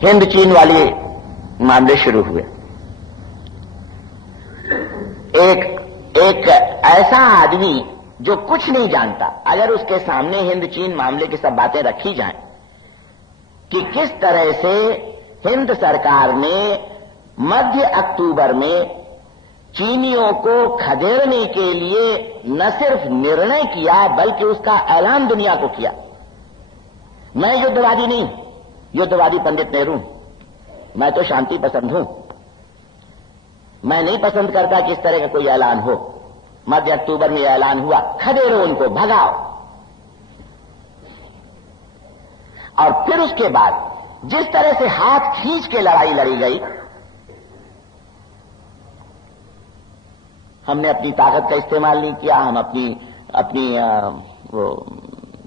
हिंद चीन वाले मामले शुरू हुए। एक ऐसा आदमी जो कुछ नहीं जानता, अगर उसके सामने हिंद चीन मामले की सब बातें रखी जाएं कि किस तरह से हिंद सरकार ने मध्य अक्टूबर में चीनियों को खदेड़ने के लिए न सिर्फ निर्णय किया बल्कि उसका ऐलान दुनिया को किया। मैं युद्धवादी नहीं, युद्धवादी पंडित नेहरू, मैं तो शांति पसंद हूं। मैं नहीं पसंद करता कि इस तरह का कोई ऐलान हो। मध्य अक्टूबर में ऐलान हुआ, खदेड़ो उनको, भगाओ। और फिर उसके बाद जिस तरह से हाथ खींच के लड़ाई लड़ी गई, हमने अपनी ताकत का इस्तेमाल नहीं किया। हम अपनी वो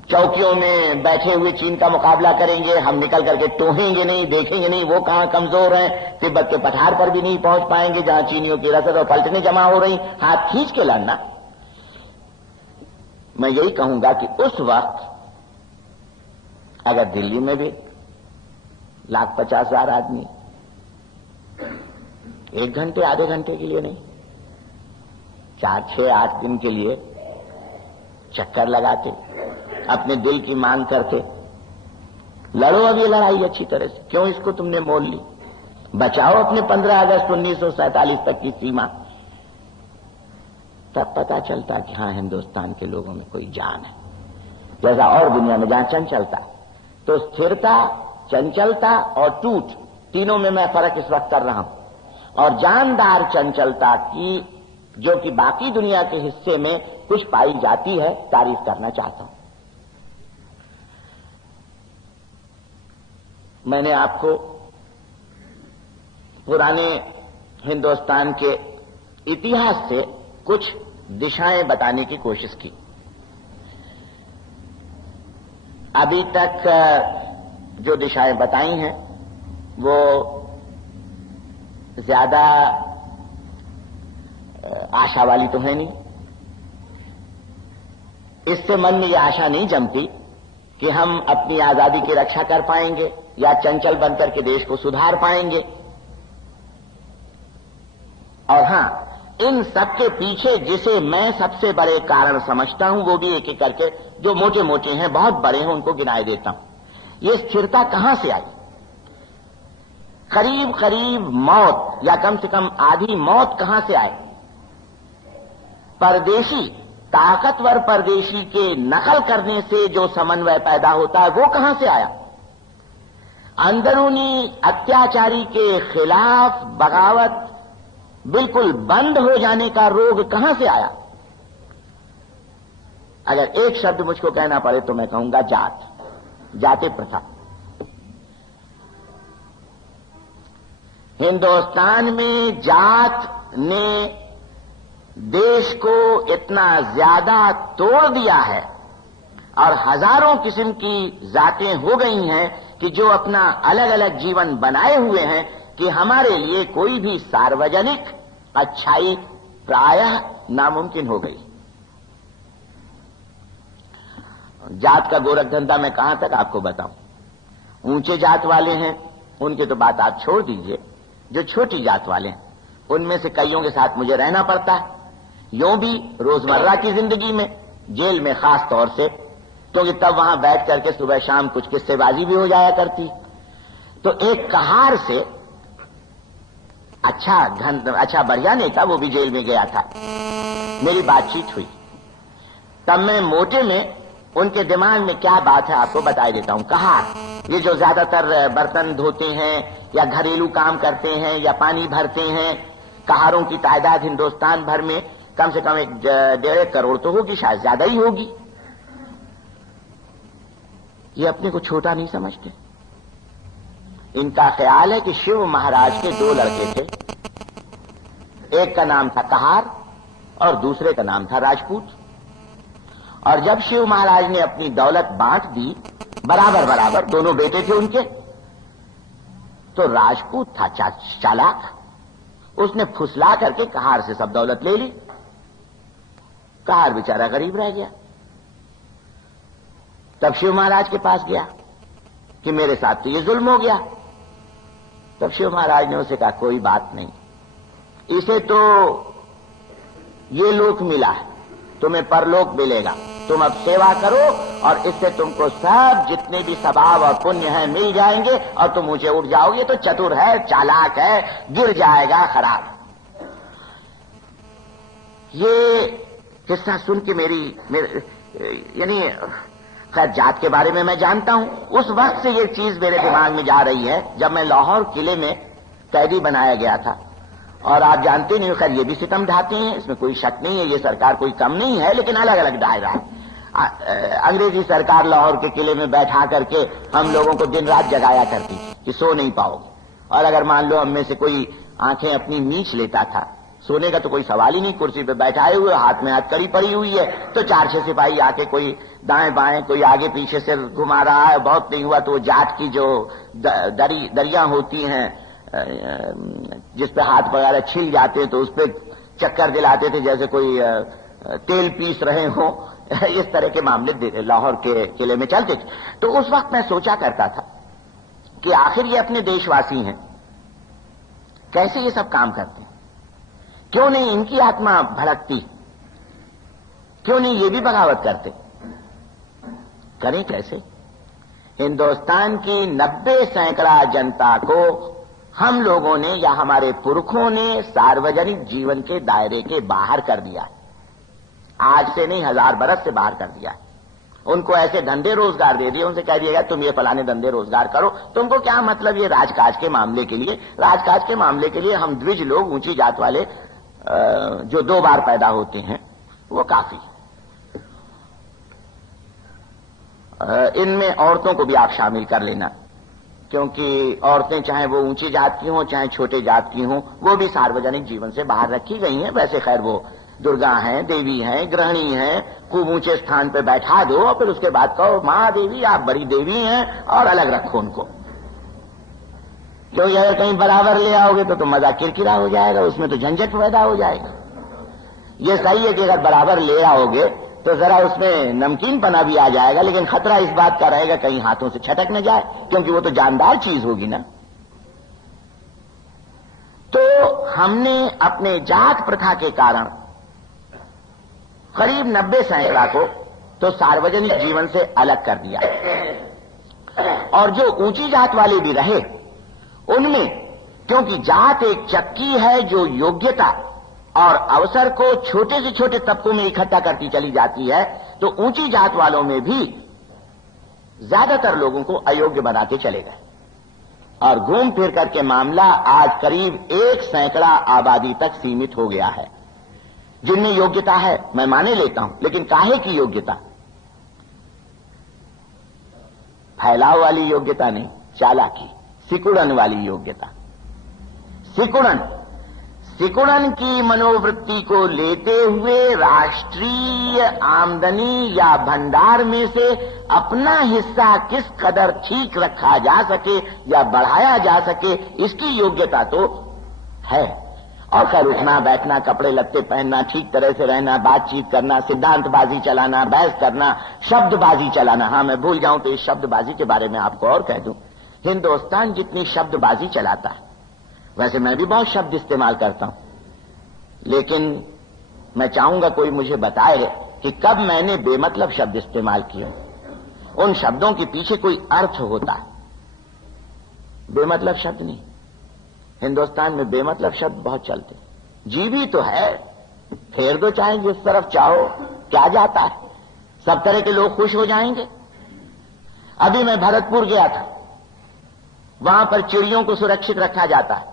चौकियों में बैठे हुए चीन का मुकाबला करेंगे, हम निकल करके टोहेंगे नहीं, देखेंगे नहीं वो कहां कमजोर हैं, तिब्बत के पठार पर भी नहीं पहुंच पाएंगे जहां चीनियों की रसद और पलटने जमा हो रही। हाथ खींच के लड़ना। मैं यही कहूंगा कि उस वक्त अगर दिल्ली में भी 1,50,000 आदमी 1 घंटे आधे घंटे के लिए नहीं, 4, 6, 8 दिन के लिए चक्कर लगाते, अपने दिल की मांग करके लड़ो अब ये लड़ाई अच्छी तरह से, क्यों इसको तुमने मोल ली, बचाओ अपने 15 अगस्त 1947 तक की सीमा। तब पता चलता कि हां हिंदुस्तान के लोगों में कोई जान है। जैसा और दुनिया में जहां चंचलता, तो स्थिरता, चंचलता और टूट, तीनों में मैं फर्क इस वक्त कर रहा हूं। और जानदार चंचलता की जो कि बाकी दुनिया के हिस्से में कुछ पाई जाती है, तारीफ करना चाहता हूं। मैंने आपको पुराने हिंदुस्तान के इतिहास से कुछ दिशाएं बताने की कोशिश की। अभी तक जो दिशाएं बताई हैं वो ज्यादा आशा वाली तो है नहीं। इससे मन में यह आशा नहीं जमती कि हम अपनी आजादी की रक्षा कर पाएंगे या चंचल बनकर के देश को सुधार पाएंगे। और हां, इन सबके पीछे जिसे मैं सबसे बड़े कारण समझता हूं, वो भी एक एक करके जो मोटे मोटे हैं, बहुत बड़े हैं, उनको गिनाए देता हूं। ये स्थिरता कहां से आई? करीब करीब मौत या कम से कम आधी मौत कहां से आई? परदेशी, ताकतवर परदेशी के नकल करने से जो समन्वय पैदा होता है वो कहां से आया? अंदरूनी अत्याचारी के खिलाफ बगावत बिल्कुल बंद हो जाने का रोग कहां से आया? अगर एक शब्द मुझको कहना पड़े तो मैं कहूंगा जात, जाति प्रथा। हिंदुस्तान में जात ने देश को इतना ज्यादा तोड़ दिया है और हजारों किस्म की जातें हो गई हैं कि जो अपना अलग अलग जीवन बनाए हुए हैं कि हमारे लिए कोई भी सार्वजनिक अच्छाई प्रायः नामुमकिन हो गई। जात का गोरख धंधा मैं कहां तक आपको बताऊं। ऊंचे जात वाले हैं उनकी तो बात आप छोड़ दीजिए, जो छोटी जात वाले हैं उनमें से कईयों के साथ मुझे रहना पड़ता है, यूं भी रोजमर्रा की जिंदगी में, जेल में खास तौर से, क्योंकि तब वहां बैठ करके सुबह शाम कुछ किस्सेबाजी भी हो जाया करती। तो एक कहार से अच्छा बढ़िया नेता, वो भी जेल में गया था, मेरी बातचीत हुई। तब मैं मोटे में उनके दिमाग में क्या बात है आपको बता देता हूं। कहार, ये जो ज्यादातर बर्तन धोते हैं या घरेलू काम करते हैं या पानी भरते हैं, कहारों की तादाद हिंदुस्तान भर में कम से कम 1.5 करोड़ तो होगी, शायद ज्यादा ही होगी। ये अपने को छोटा नहीं समझते। इनका ख्याल है कि शिव महाराज के 2 लड़के थे, एक का नाम था कहार और दूसरे का नाम था राजपूत। और जब शिव महाराज ने अपनी दौलत बांट दी बराबर बराबर, दोनों बेटे थे उनके, तो राजपूत था चालाक, उसने फुसला करके कहार से सब दौलत ले ली। कहार बेचारा गरीब रह गया। तब शिव महाराज के पास गया कि मेरे साथ तो ये जुल्म हो गया, तब शिव महाराज ने उसे कहा कोई बात नहीं, इसे तो ये लोक मिला है, तुम्हें परलोक मिलेगा, तुम अब सेवा करो और इससे तुमको सब जितने भी स्वभाव और पुण्य है मिल जाएंगे और तुम ऊंचे उठ जाओगे। तो चतुर है, चालाक है, गिर जाएगा खराब। ये किस्सा सुन के यानी खैर जात के बारे में मैं जानता हूं, उस वक्त से ये चीज मेरे दिमाग में जा रही है जब मैं लाहौर किले में कैदी बनाया गया था। और आप जानते नहीं हो, खैर ये भी सितम ढाते हैं, इसमें कोई शक नहीं है, ये सरकार कोई कम नहीं है, लेकिन अलग अलग दायरा है। अंग्रेजी सरकार लाहौर के किले में बैठा करके हम लोगों को दिन रात जगाया करती कि सो नहीं पाओगे, और अगर मान लो हम में से कोई आंखें अपनी मींच लेता था, सोने का तो कोई सवाल ही नहीं, कुर्सी पे बैठाए हुए, हाथ में हथकड़ी पड़ी हुई है, तो 4-6 सिपाही आके कोई दाएं बाएं, कोई आगे पीछे से घुमा रहा है, बहुत नहीं हुआ तो वो जाट की जो दरिया होती हैं जिस पे हाथ वगैरह छिल जाते हैं तो उस पे चक्कर दिलाते थे जैसे कोई तेल पीस रहे हों। इस तरह के मामले लाहौर के किले में चलते थे। तो उस वक्त मैं सोचा करता था कि आखिर ये अपने देशवासी हैं, कैसे ये सब काम करते हैं, क्यों नहीं इनकी आत्मा भड़कती, क्यों नहीं ये भी बगावत करते, करें कैसे। हिंदुस्तान की 90% जनता को हम लोगों ने या हमारे पुरखों ने सार्वजनिक जीवन के दायरे के बाहर कर दिया है। आज से नहीं, 1000 बरस से बाहर कर दिया है। उनको ऐसे धंधे रोजगार दे दिए, उनसे कह दिया गया तुम ये फलाने धंधे रोजगार करो, तुमको क्या मतलब ये राजकाज के मामले के लिए। राजकाज के मामले के लिए हम द्विज लोग, ऊंची जात वाले जो 2 बार पैदा होते हैं वो काफी। इनमें औरतों को भी आप शामिल कर लेना, क्योंकि औरतें चाहे वो ऊंची जात की हों चाहे छोटे जात की हों, वो भी सार्वजनिक जीवन से बाहर रखी गई हैं। वैसे खैर वो दुर्गा हैं, देवी हैं, गृहिणी हैं, खूब ऊंचे स्थान पे बैठा दो और फिर उसके बाद कहो मां देवी आप बड़ी देवी हैं और अलग रखो उनको। क्योंकि अगर कहीं बराबर ले आओगे तो मजा किरकिरा हो जाएगा, उसमें तो झंझट पैदा हो जाएगा। ये सही है कि अगर बराबर ले आओगे तो जरा उसमें नमकीन पना भी आ जाएगा, लेकिन खतरा इस बात का रहेगा कहीं हाथों से छटक न जाए, क्योंकि वो तो जानदार चीज होगी ना। तो हमने अपने जात प्रथा के कारण करीब 90% को तो सार्वजनिक जीवन से अलग कर दिया, और जो ऊंची जात वाले भी रहे उनमें, क्योंकि जात एक चक्की है जो योग्यता और अवसर को छोटे से छोटे तबकों में इकट्ठा करती चली जाती है, तो ऊंची जात वालों में भी ज्यादातर लोगों को अयोग्य बनाते चले गए। और घूम फिर करके मामला आज करीब 1% आबादी तक सीमित हो गया है। जिनमें योग्यता है मैं माने लेता हूं, लेकिन काहे की योग्यता, फैलाव वाली योग्यता नहीं, चालाकी, सिकुड़न वाली योग्यता। सिकुड़न की मनोवृत्ति को लेते हुए राष्ट्रीय आमदनी या भंडार में से अपना हिस्सा किस कदर ठीक रखा जा सके या बढ़ाया जा सके, इसकी योग्यता तो है। और खैर उठना बैठना, कपड़े लत्ते पहनना, ठीक तरह से रहना, बातचीत करना, सिद्धांतबाजी चलाना, बहस करना, शब्दबाजी चलाना। हाँ, मैं भूल जाऊं तो इस शब्दबाजी के बारे में आपको और कह दूं, हिंदुस्तान जितनी शब्दबाजी चलाता है, वैसे मैं भी बहुत शब्द इस्तेमाल करता हूं, लेकिन मैं चाहूंगा कोई मुझे बताए कि कब मैंने बेमतलब शब्द इस्तेमाल किए। उन शब्दों के पीछे कोई अर्थ होता है, बेमतलब शब्द नहीं। हिंदुस्तान में बेमतलब शब्द बहुत चलते, जीवी तो है, फेर दो चाहे जिस तरफ चाहो, क्या जाता है, सब तरह के लोग खुश हो जाएंगे। अभी मैं भरतपुर गया था, वहां पर चिड़ियों को सुरक्षित रखा जाता है,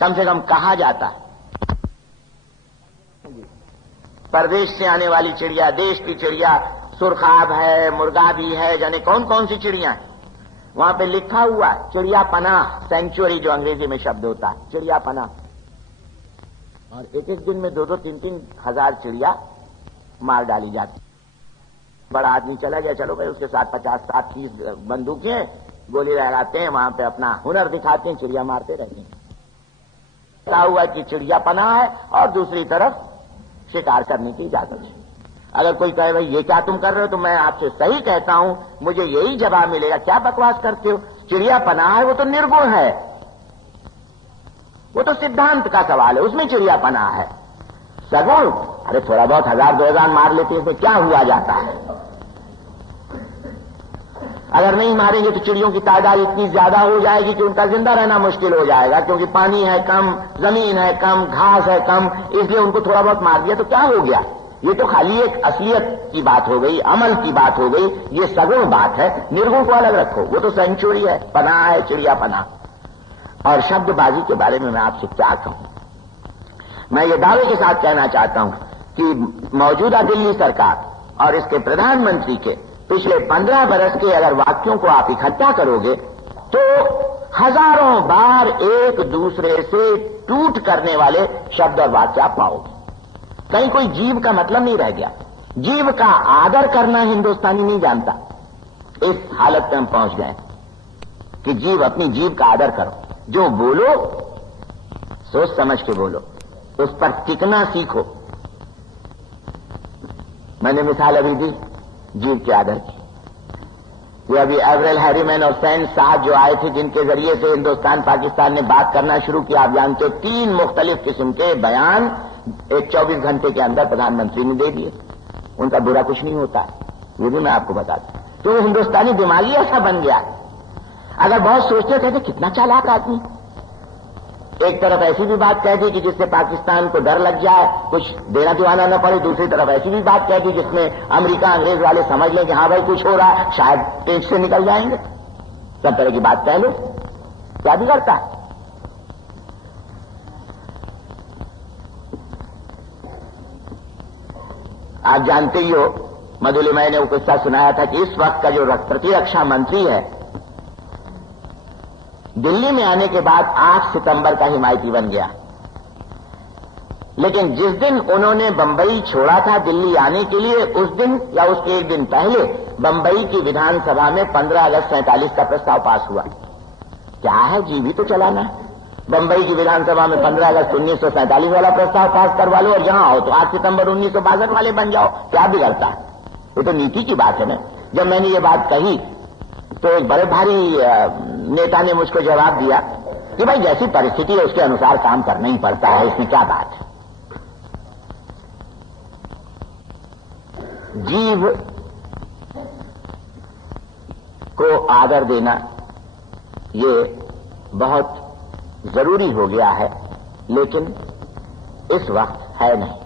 कम से कम कहा जाता है। परदेश से आने वाली चिड़िया, देश की चिड़िया, सुरखाब है, मुर्गा भी है, जाने कौन कौन सी चिड़िया है। वहां पे लिखा हुआ है चिड़िया पनाह, सेंचुरी जो अंग्रेजी में शब्द होता है, चिड़िया पनाह। और एक एक दिन में 2-2, 3-3 हजार चिड़िया मार डाली जाती। बड़ा आदमी चला गया, चलो भाई उसके साथ 50-60-30 बंदूकें, गोली लगाते हैं, वहां पे अपना हुनर दिखाते हैं, चिड़िया मारते रहते हैं। कहा हुआ कि चिड़िया पनाह है और दूसरी तरफ शिकार करने की इजाजत है। अगर कोई कहे भाई ये क्या तुम कर रहे हो, तो मैं आपसे सही कहता हूं, मुझे यही जवाब मिलेगा, क्या बकवास करते हो, चिड़िया पनाह है वो तो निर्गुण है, वो तो सिद्धांत का सवाल है, उसमें चिड़िया पनाह है। सगुण, अरे थोड़ा बहुत 1000-2000 मार लेते हैं तो क्या हुआ जाता है। अगर नहीं मारेंगे तो चिड़ियों की तादाद इतनी ज्यादा हो जाएगी कि उनका जिंदा रहना मुश्किल हो जाएगा, क्योंकि पानी है कम, जमीन है कम, घास है कम, इसलिए उनको थोड़ा बहुत मार दिया तो क्या हो गया। ये तो खाली एक असलियत की बात हो गई, अमल की बात हो गई, ये सगुण बात है। निर्गुण को अलग रखो, वो तो सेंचुरी है, पनाह है, चिड़िया पनाह। और शब्दबाजी के बारे में मैं आपसे क्या कहूं, मैं ये दावे के साथ कहना चाहता हूं कि मौजूदा दिल्ली सरकार और इसके प्रधानमंत्री के पिछले 15 बरस के अगर वाक्यों को आप इकट्ठा करोगे तो हजारों बार एक दूसरे से टूट करने वाले शब्द और वाक्य आप पाओगे। कहीं कोई जीव का मतलब नहीं रह गया। जीव का आदर करना हिंदुस्तानी नहीं जानता। इस हालत में हम पहुंच गए कि जीव, अपनी जीव का आदर करो, जो बोलो सोच समझ के बोलो, उस पर टिकना सीखो। मैंने मिसाल अभी दी जीव के आदर की। ये अभी एवरेल हैरीमैन और सैन साहब जो आए थे, जिनके जरिए से हिंदुस्तान पाकिस्तान ने बात करना शुरू किया, आप जानते हो 3 मुख्तलिफ किस्म के बयान एक 24 घंटे के अंदर प्रधानमंत्री ने दे दिए। उनका बुरा कुछ नहीं होता है, ये भी मैं आपको बताता हूं। तो हिंदुस्तानी दिमागी ऐसा बन गया। अगर बहुत सोचते थे कितना चालाक आदमी, एक तरफ ऐसी भी बात कह दी कि जिससे पाकिस्तान को डर लग जाए, कुछ देना दिवाना न पड़े, दूसरी तरफ ऐसी भी बात कह दी जिसमें अमेरिका अंग्रेज वाले समझ लें कि हाँ भाई कुछ हो रहा है, शायद पेट से निकल जाएंगे। सब तरह की बात कह लो, क्या बिगड़ता है। आप जानते ही हो, मधुलिमा ने वो किस्सा सुनाया था कि इस वक्त का जो प्रतिरक्षा मंत्री है, दिल्ली में आने के बाद 8 सितंबर का हिमायती बन गया। लेकिन जिस दिन उन्होंने बंबई छोड़ा था दिल्ली आने के लिए, उस दिन या उसके एक दिन पहले बंबई की विधानसभा में 15 अगस्त 47 का प्रस्ताव पास हुआ। क्या है, जीवी तो चलाना है। बंबई की विधानसभा में 15 अगस्त 1947 वाला प्रस्ताव पास करवा लो और यहां आओ तो 8 सितंबर 1962 वाले बन जाओ, क्या बिगड़ता है। ये तो नीति की बात है ना। जब मैंने ये बात कही तो एक बड़े भारी नेता ने मुझको जवाब दिया कि भाई जैसी परिस्थिति है उसके अनुसार काम करना ही पड़ता है, इसमें क्या बात है। जीव को आदर देना ये बहुत जरूरी हो गया है, लेकिन इस वक्त है नहीं।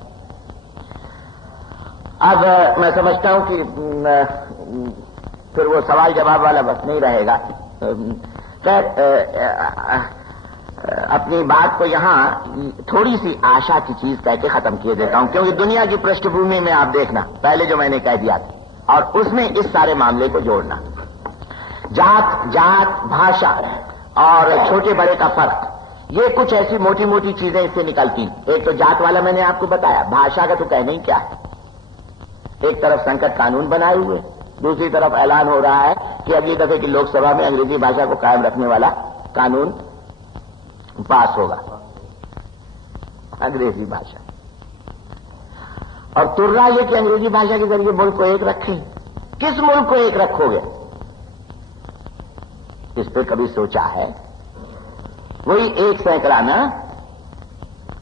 अब मैं समझता हूं कि फिर वो सवाल जवाब वाला वक्त नहीं रहेगा। खैर अपनी बात को यहां थोड़ी सी आशा की चीज कह के खत्म किए देता हूं, क्योंकि दुनिया की पृष्ठभूमि में आप देखना, पहले जो मैंने कह दिया था और उसमें इस सारे मामले को जोड़ना, जात, भाषा और छोटे बड़े का फर्क, ये कुछ ऐसी मोटी मोटी चीजें इससे निकलती। एक तो जात वाला मैंने आपको बताया, भाषा का तो कहना ही क्या है। एक तरफ संकट कानून बनाए हुए, दूसरी तरफ ऐलान हो रहा है कि अगली दफे की लोकसभा में अंग्रेजी भाषा को कायम रखने वाला कानून पास होगा, अंग्रेजी भाषा। और तुर्रा ये कि अंग्रेजी भाषा के जरिए मुल्क को एक रखें। किस मुल्क को एक रखोगे, इस पे कभी सोचा है? वही 1 सैकड़ा ना,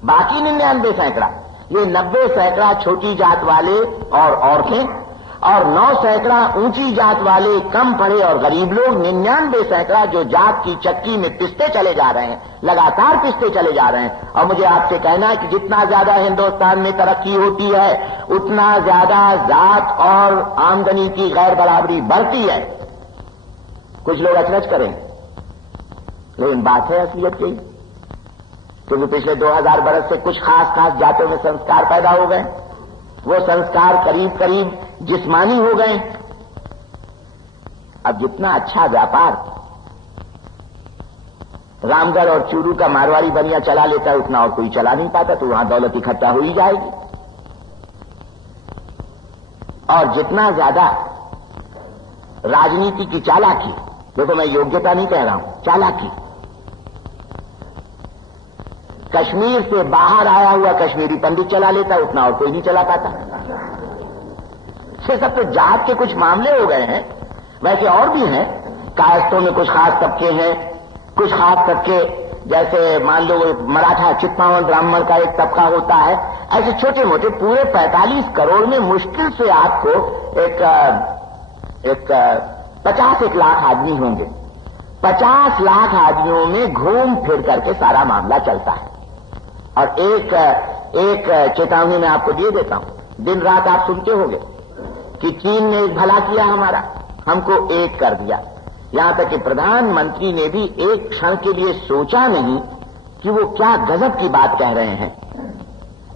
बाकी 99 सैकड़ा, ये 90 सैकड़ा छोटी जात वाले और औरतें और 9 सैकड़ा ऊंची जात वाले कम पढ़े और गरीब लोग, 99 सैकड़ा जो जात की चक्की में पिसते चले जा रहे हैं, लगातार पिसते चले जा रहे हैं। और मुझे आपसे कहना है कि जितना ज्यादा हिंदुस्तान में तरक्की होती है उतना ज्यादा जात और आमदनी की गैर बराबरी बढ़ती है। कुछ लोग अचरज करेंगे, लेकिन बात है असलियत की, क्योंकि पिछले 2000 बरस से कुछ खास जातों में संस्कार पैदा हो गए। वो संस्कार करीब करीब जिस्मानी हो गए। अब जितना अच्छा व्यापार रामगढ़ और चूरू का मारवाड़ी बनिया चला लेता है, उतना और कोई चला नहीं पाता, तो वहां दौलत इकट्ठा हो ही जाएगी। और जितना ज्यादा राजनीति की चालाकी, देखो मैं योग्यता नहीं कह रहा हूं, चालाकी, कश्मीर से बाहर आया हुआ कश्मीरी पंडित चला लेता, उतना और कोई नहीं चला पाता। ये सब तो जात के कुछ मामले हो गए हैं, वैसे और भी हैं। कायस्थों में कुछ खास तबके हैं, कुछ खास तबके जैसे मान लो मराठा चित्पावन ब्राह्मण का एक तबका होता है। ऐसे छोटे मोटे पूरे 45 करोड़ में मुश्किल से आपको एक 50 लाख आदमी होंगे। 50 लाख आदमियों में घूम फिर करके सारा मामला चलता है। और एक चेतावनी मैं आपको दे देता हूं, दिन रात आप सुनते होंगे कि चीन ने भला किया हमारा, हमको एक कर दिया। यहां तक कि प्रधानमंत्री ने भी एक क्षण के लिए सोचा नहीं कि वो क्या गजब की बात कह रहे हैं।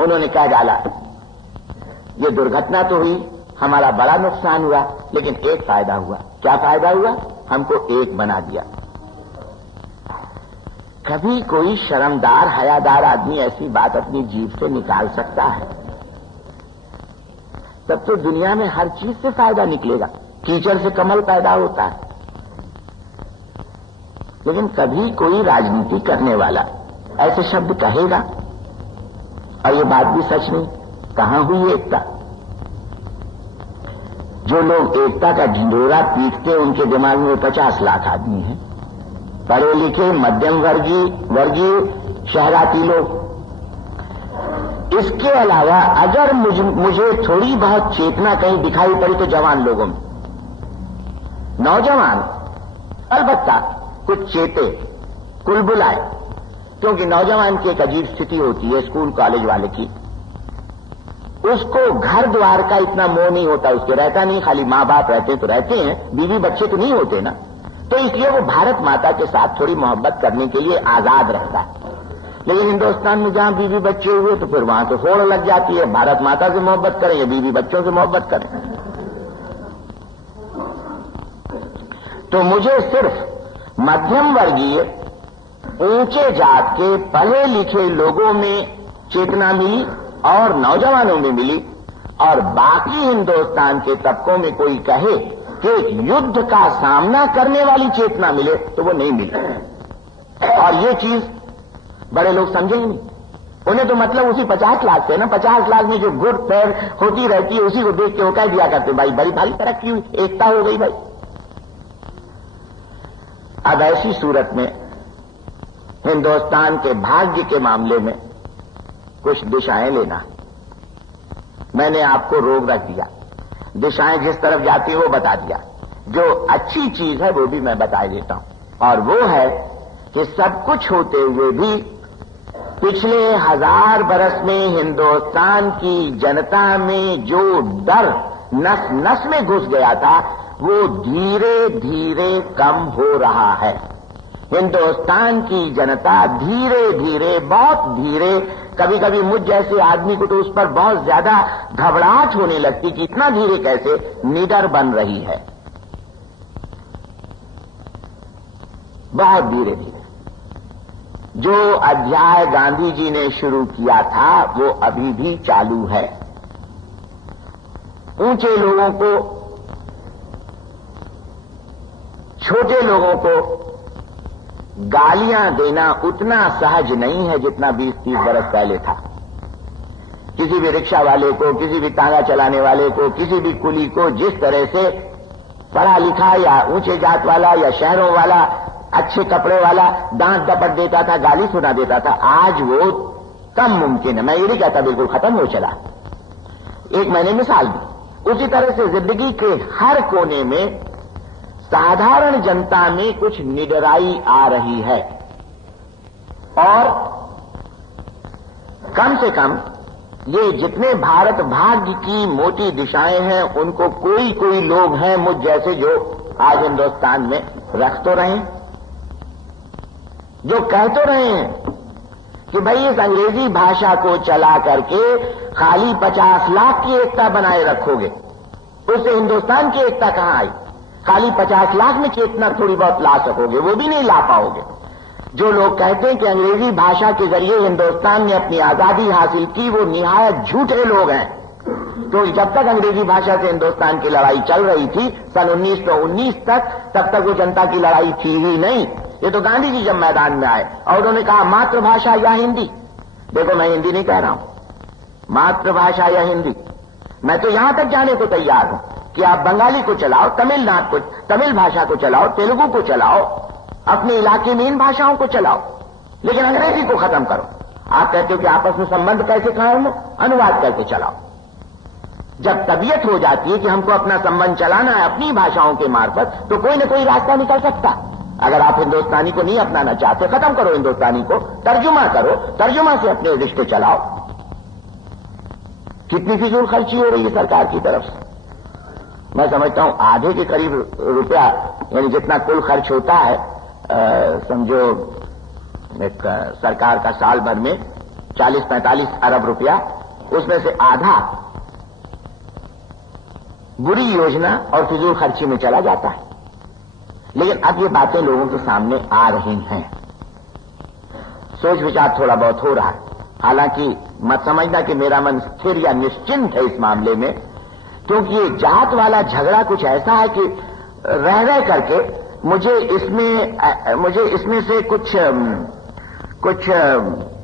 उन्होंने कह डाला, ये दुर्घटना तो हुई, हमारा बड़ा नुकसान हुआ, लेकिन एक फायदा हुआ। क्या फायदा हुआ? हमको एक बना दिया। कभी कोई शर्मदार हयादार आदमी ऐसी बात अपनी जीभ से निकाल सकता है? तब तो दुनिया में हर चीज से फायदा निकलेगा। कीचड़ से कमल पैदा होता है। लेकिन कभी कोई राजनीति करने वाला ऐसे शब्द कहेगा? और ये बात भी सच नहीं। कहां हुई एकता? जो लोग एकता का ढिंढोरा पीटते उनके दिमाग में 50 लाख आदमी हैं, पढ़े लिखे मध्यम वर्गीय शहराती लोग। इसके अलावा अगर मुझे थोड़ी बहुत चेतना कहीं दिखाई पड़ी तो जवान लोगों में, नौजवान अलबत्ता कुछ चेते, कुलबुलाए, क्योंकि नौजवान की एक अजीब स्थिति होती है स्कूल कॉलेज वाले की। उसको घर द्वार का इतना मोह नहीं होता, उसके रहता नहीं, खाली मां बाप रहते तो रहते हैं, बीवी बच्चे तो नहीं होते ना, तो इसलिए वो भारत माता के साथ थोड़ी मोहब्बत करने के लिए आजाद रहता है। लेकिन हिंदुस्तान में जहां बीवी बच्चे हुए तो फिर वहां तो होड़ लग जाती है, भारत माता से मोहब्बत करें या बीवी बच्चों से मोहब्बत करें। तो मुझे सिर्फ मध्यम वर्गीय ऊंचे जात के पढ़े लिखे लोगों में चेतना मिली और नौजवानों में मिली, और बाकी हिंदुस्तान के तबकों में कोई कहे कि युद्ध का सामना करने वाली चेतना मिले तो वो नहीं मिली। और ये चीज बड़े लोग समझे ही नहीं। उन्हें तो मतलब उसी 50 लाख से ना, 50 लाख में जो गुड़ पैर होती रहती है उसी को देख के वो कह दिया करते, भाई बड़ी भारी तरक्की हुई, एकता हो गई भाई। अब ऐसी सूरत में हिंदुस्तान के भाग्य के मामले में कुछ दिशाएं लेना। मैंने आपको रोक रख दिया, दिशाएं जिस तरफ जाती है वो बता दिया। जो अच्छी चीज है वो भी मैं बता देता हूं, और वो है कि सब कुछ होते हुए भी पिछले 1000 बरस में हिंदुस्तान की जनता में जो डर नस नस में घुस गया था वो धीरे धीरे कम हो रहा है। हिंदुस्तान की जनता धीरे धीरे, बहुत धीरे, कभी कभी मुझ जैसे आदमी को तो उस पर बहुत ज्यादा घबराहट होने लगती कि इतना धीरे कैसे, निडर बन रही है। बहुत धीरे धीरे जो अध्याय गांधी जी ने शुरू किया था वो अभी भी चालू है। ऊंचे लोगों को, छोटे लोगों को गालियां देना उतना सहज नहीं है जितना 20-30 बरस पहले था। किसी भी रिक्शा वाले को, किसी भी तांगा चलाने वाले को, किसी भी कुली को जिस तरह से पढ़ा लिखा या ऊंचे जात वाला या शहरों वाला, अच्छे कपड़े वाला डांट डपट देता था, गाली सुना देता था, आज वो कम मुमकिन है। मैं ये नहीं कहता बिल्कुल खत्म हो चला, एक मैंने मिसाल दी। उसी तरह से जिंदगी के हर कोने में साधारण जनता में कुछ निडराई आ रही है, और कम से कम ये जितने भारत भाग्य की मोटी दिशाएं हैं उनको कोई कोई लोग हैं मुझ जैसे जो आज हिंदुस्तान में रख तो रहे, जो कह तो रहे हैं कि भाई इस अंग्रेजी भाषा को चला करके खाली 50 लाख की एकता बनाए रखोगे, उससे हिंदुस्तान की एकता कहां आई? खाली 50 लाख में चेतना थोड़ी बहुत ला सकोगे, वो भी नहीं ला पाओगे। जो लोग कहते हैं कि अंग्रेजी भाषा के जरिए हिंदुस्तान ने अपनी आजादी हासिल की, वो निहायत झूठे लोग हैं। तो जब तक अंग्रेजी भाषा से हिंदुस्तान की लड़ाई चल रही थी सन 1919 तक, तब तक वो जनता की लड़ाई थी ही नहीं। ये तो गांधी जी जब मैदान में आए और उन्होंने कहा मातृभाषा या हिंदी, देखो मैं हिंदी नहीं कह रहा हूं, मातृभाषा या हिंदी, मैं तो यहां तक जाने को तैयार हूं कि आप बंगाली को चलाओ, तमिल भाषा को चलाओ, तेलुगु को चलाओ, अपने इलाके में इन भाषाओं को चलाओ, लेकिन अंग्रेजी को खत्म करो। आप कहते हो कि आपस में संबंध कैसे कायम हो, अनुवाद कैसे चलाओ। जब तबीयत हो जाती है कि हमको अपना संबंध चलाना है अपनी भाषाओं के मार्फत, तो कोई न कोई रास्ता निकल सकता। अगर आप हिंदुस्तानी को नहीं अपनाना चाहते, खत्म करो हिंदुस्तानी को, तर्जुमा करो, तर्जुमा से अपने रिश्ते चलाओ। कितनी फिजूल खर्ची हो रही है सरकार की तरफ से। मैं समझता हूं आधे के करीब रुपया, यानी जितना कुल खर्च होता है, समझो एक सरकार का साल भर में 40-45 अरब रुपया, उसमें से आधा बुरी योजना और फिजूल खर्ची में चला जाता है। लेकिन अब ये बातें लोगों के सामने आ रही हैं, सोच विचार थोड़ा बहुत हो रहा है। हालांकि मत समझना कि मेरा मन स्थिर या निश्चिंत है इस मामले में, क्योंकि ये जात वाला झगड़ा कुछ ऐसा है कि रह करके मुझे इसमें से कुछ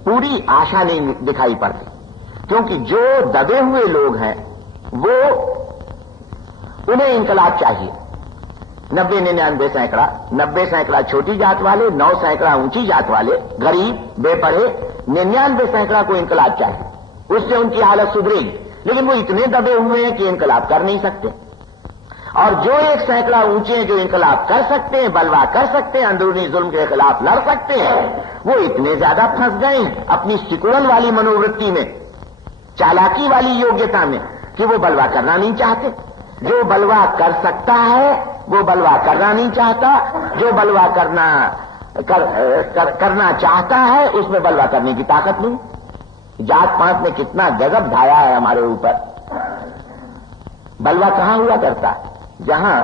पूरी आशा नहीं दिखाई पड़ती, क्योंकि जो दबे हुए लोग हैं वो उन्हें इंकलाब चाहिए। 90-99 सैकड़ा, 90 सैकड़ा छोटी जात वाले, 9 सैकड़ा ऊंची जात वाले, गरीब बेपढ़े, 99 सैकड़ा को इंकलाब चाहिए, उससे उनकी हालत सुधरेगी। लेकिन वो इतने दबे हुए हैं कि इंकलाब कर नहीं सकते, और जो 1 सैकड़ा ऊंचे हैं जो इंकलाब कर सकते हैं, बलवा कर सकते हैं, अंदरूनी जुल्म के खिलाफ लड़ सकते हैं, वो इतने ज्यादा फंस गए अपनी सिकुड़न वाली मनोवृत्ति में, चालाकी वाली योग्यता में, कि वो बलवा करना नहीं चाहते। जो बलवा कर सकता है वो बलवा करना नहीं चाहता, जो बलवा करना चाहता है उसमें बलवा करने की ताकत नहीं। जात पात ने कितना गजब ढाया है हमारे ऊपर। बलवा कहां हुआ करता है? जहां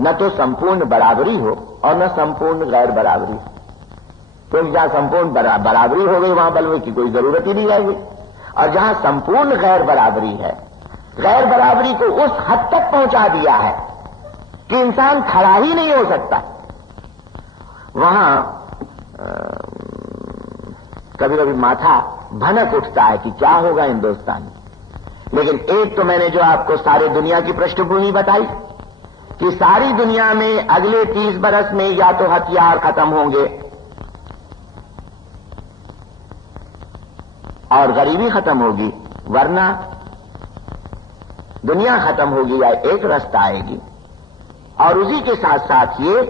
न तो संपूर्ण बराबरी हो और न संपूर्ण गैर बराबरी हो। क्योंकि जहां संपूर्ण बराबरी हो गई वहां बलवे की कोई जरूरत ही नहीं रहेगी, और जहां संपूर्ण गैर बराबरी है, गैर बराबरी को उस हद तक पहुंचा दिया है कि इंसान खड़ा ही नहीं हो सकता, वहां कभी कभी माथा भनक उठता है कि क्या होगा हिंदुस्तान में। लेकिन एक तो मैंने जो आपको सारी दुनिया की पृष्ठभूमि बताई कि सारी दुनिया में अगले 30 बरस में या तो हथियार खत्म होंगे और गरीबी खत्म होगी, वरना दुनिया खत्म होगी या एक रास्ता आएगी। और उसी के साथ साथ ये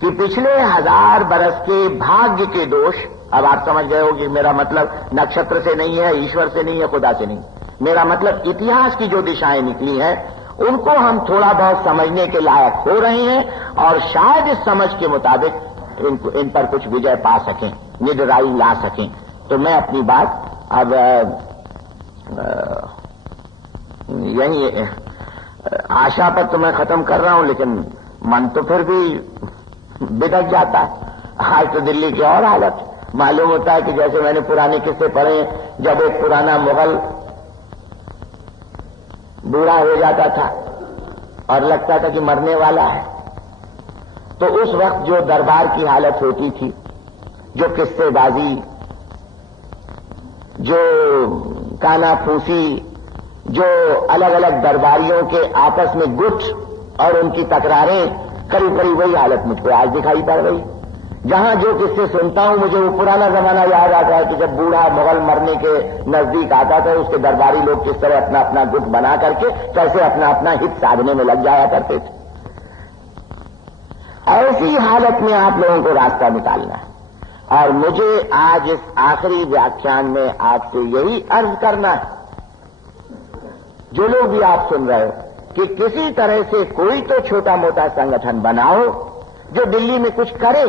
कि पिछले 1000 बरस के भाग्य के दोष, अब आप समझ गए हो कि मेरा मतलब नक्षत्र से नहीं है, ईश्वर से नहीं है, खुदा से नहीं, मेरा मतलब इतिहास की जो दिशाएं निकली हैं उनको हम थोड़ा बहुत समझने के लायक हो रहे हैं, और शायद इस समझ के मुताबिक इन पर कुछ विजय पा सकें, निडराई ला सकें। तो मैं अपनी बात अब यही आशा पर तो मैं खत्म कर रहा हूं, लेकिन मन तो फिर भी बिगड़ जाता है। आज तो दिल्ली की और हालत मालूम होता है कि जैसे मैंने पुराने किस्से पढ़े, जब एक पुराना मुगल बूढ़ा हो जाता था और लगता था कि मरने वाला है, तो उस वक्त जो दरबार की हालत होती थी, जो किस्सेबाजी, जो काना फूसी, जो अलग अलग दरबारियों के आपस में गुट और उनकी तकरारें, करीब करीब वही हालत मुझको आज दिखाई पड़ रही। जहां जो किससे सुनता हूं मुझे वो पुराना जमाना याद आता है कि जब बूढ़ा मुगल मरने के नजदीक आता था, उसके दरबारी लोग किस तरह अपना अपना गुट बना करके कैसे अपना अपना हित साधने में लग जाया करते थे। ऐसी हालत में आप लोगों को रास्ता निकालना है, और मुझे आज इस आखिरी व्याख्यान में आपसे यही अर्ज करना है, जो लोग भी आप सुन रहे हो, कि किसी तरह से कोई तो छोटा मोटा संगठन बनाओ जो दिल्ली में कुछ करे।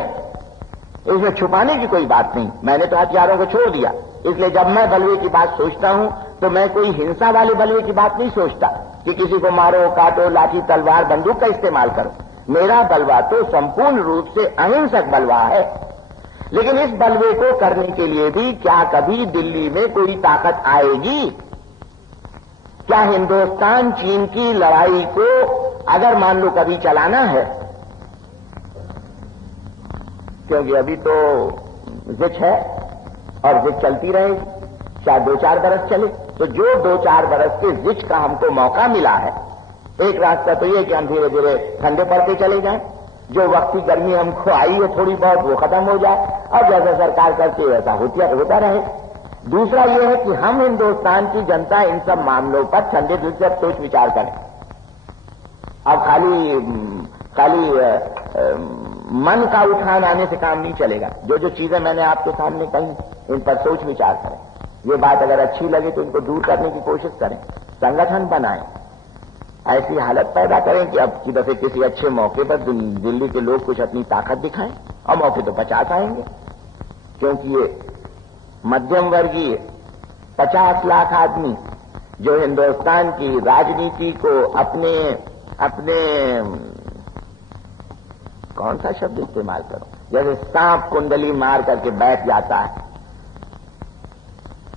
इसमें छुपाने की कोई बात नहीं। मैंने तो हथियारों को छोड़ दिया, इसलिए जब मैं बलवे की बात सोचता हूं तो मैं कोई हिंसा वाले बलवे की बात नहीं सोचता कि किसी को मारो, काटो, लाठी, तलवार, बंदूक का इस्तेमाल करो। मेरा बलवा तो संपूर्ण रूप से अहिंसक बलवा है। लेकिन इस बलवे को करने के लिए भी क्या कभी दिल्ली में कोई ताकत आएगी? क्या हिंदुस्तान चीन की लड़ाई को अगर मान लो कभी चलाना है, क्योंकि अभी तो जिच है और जिच चलती रहेगी, शायद 2-4 बरस चले, तो जो 2-4 बरस के जिच का हमको मौका मिला है, एक रास्ता तो ये कि हम धीरे धीरे ठंडे पड़ते चले जाएं, जो वक्ती गर्मी हमको आई है थोड़ी बहुत वो खत्म हो जाए और जैसा सरकार करती है वैसा होता रहे। दूसरा ये है कि हम हिंदुस्तान की जनता इन सब मामलों पर ठंडे दिल से सोच विचार करें। अब खाली मन का उठान आने से काम नहीं चलेगा। जो जो चीजें मैंने आपके सामने कही इन पर सोच विचार करें। ये बात अगर अच्छी लगे तो इनको दूर करने की कोशिश करें, संगठन बनाएं, ऐसी हालत पैदा करें कि अब की दफे किसी अच्छे मौके पर दिल्ली के लोग कुछ अपनी ताकत दिखाएं, और मौके तो 50 आएंगे, क्योंकि ये मध्यम वर्गीय 50 लाख आदमी जो हिंदुस्तान की राजनीति को अपने कौन सा शब्द इस्तेमाल करो, जैसे सांप कुंडली मार करके बैठ जाता है,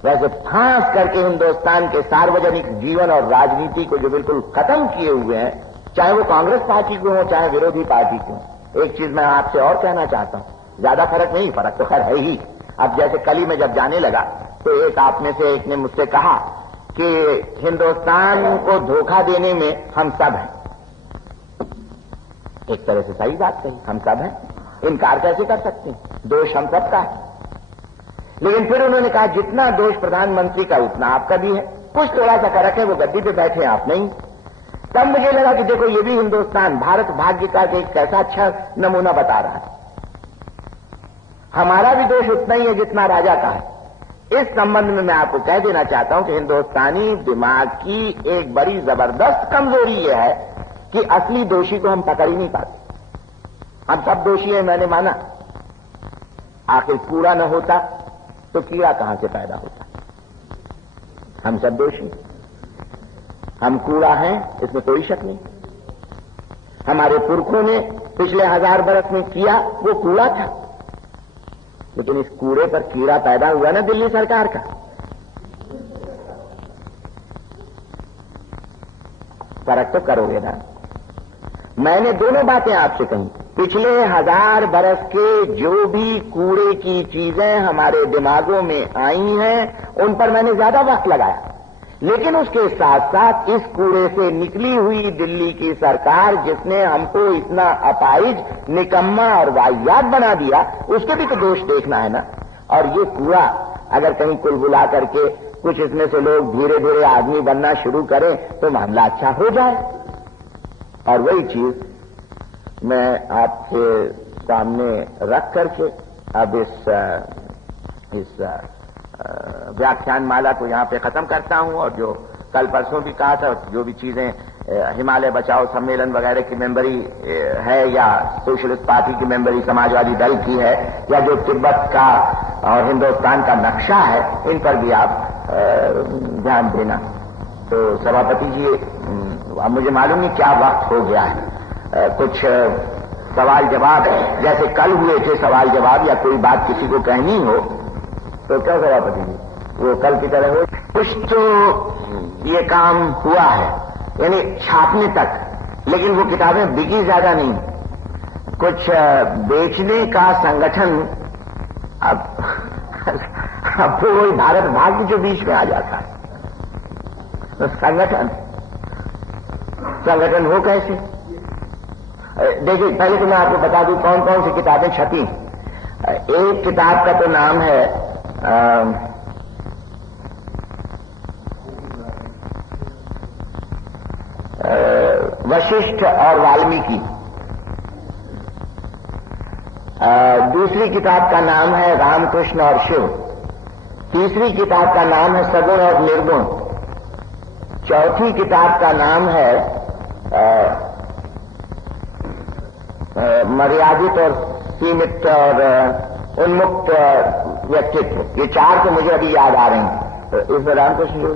वैसे फांस करके हिंदुस्तान के सार्वजनिक जीवन और राजनीति को जो बिल्कुल खत्म किए हुए हैं, चाहे वो कांग्रेस पार्टी को हो चाहे विरोधी पार्टी को। एक चीज मैं आपसे और कहना चाहता हूं, ज्यादा फर्क नहीं, फर्क तो खैर है ही। अब जैसे कल में जब जाने लगा तो एक आप में से एक ने मुझसे कहा कि हिंदुस्तान को धोखा देने में हम सब हैं। एक तरह से सही बात कही, हम सब हैं, इनकार कैसे कर सकते हैं, दोष हम सबका है। लेकिन फिर उन्होंने कहा जितना दोष प्रधानमंत्री का उतना आपका भी है, कुछ थोड़ा सा फर्क है, वो गद्दी पे बैठे आप नहीं। तब मुझे लगा कि देखो ये भी हिंदुस्तान भारत भाग्य का एक कैसा अच्छा नमूना बता रहा है। हमारा भी दोष उतना ही है जितना राजा का है। इस संबंध में मैं आपको कह देना चाहता हूं कि हिंदुस्तानी दिमाग की एक बड़ी जबरदस्त कमजोरी यह है कि असली दोषी को हम पकड़ ही नहीं पाते। हम सब दोषी हैं, मैंने माना, आखिर कूड़ा न होता तो कीड़ा कहां से पैदा होता। हम सब दोषी, हम कूड़ा हैं, इसमें कोई शक नहीं। हमारे पुरखों ने पिछले 1000 बरस में किया वो कूड़ा था, लेकिन इस कूड़े पर कीड़ा पैदा हुआ ना दिल्ली सरकार का। फर्क तो करोगे ना। मैंने दोनों बातें आपसे कही। पिछले 1000 बरस के जो भी कूड़े की चीजें हमारे दिमागों में आई हैं, उन पर मैंने ज्यादा वक्त लगाया, लेकिन उसके साथ साथ इस कूड़े से निकली हुई दिल्ली की सरकार जिसने हमको इतना अपाहिज, निकम्मा और वाहियात बना दिया, उसके भी तो दोष देखना है ना। और ये कूड़ा अगर कहीं कुल बुला करके कुछ इसमें से लोग धीरे धीरे आदमी बनना शुरू करें तो मामला अच्छा हो जाए। और वही चीज मैं आपके सामने रख करके अब इस व्याख्यान माला को यहां पे खत्म करता हूं। और जो कल परसों भी कहा था, जो भी चीजें हिमालय बचाओ सम्मेलन वगैरह की मेंबरी है, या सोशलिस्ट पार्टी की मेंबरी समाजवादी दल की है, या जो तिब्बत का और हिंदुस्तान का नक्शा है, इन पर भी आप ध्यान देना। तो सभापति जी, अब मुझे मालूम नहीं क्या वक्त हो गया है, कुछ सवाल जवाब जैसे कल हुए थे सवाल जवाब, या कोई बात किसी को कहनी हो तो क्या सभापति जी वो कल की तरह हो। कुछ तो ये काम हुआ है, यानी छापने तक, लेकिन वो किताबें बिकी ज्यादा नहीं। कुछ बेचने का संगठन अब तो वही भारत भाग्य जो बीच में आ जाता है। तो संगठन हो कैसे? देखिए, पहले तो मैं आपको बता दूं कौन कौन सी किताबें छपी। एक किताब का तो नाम है वशिष्ठ और वाल्मीकि। दूसरी किताब का नाम है रामकृष्ण और शिव। तीसरी किताब का नाम है सगुण और निर्गुण। चौथी किताब का नाम है मर्यादित और सीमित और उन्मुक्त व्यक्तित्व। ये 4 तो मुझे अभी याद आ रहे हैं। तो इसमें रामकृष्ण शिव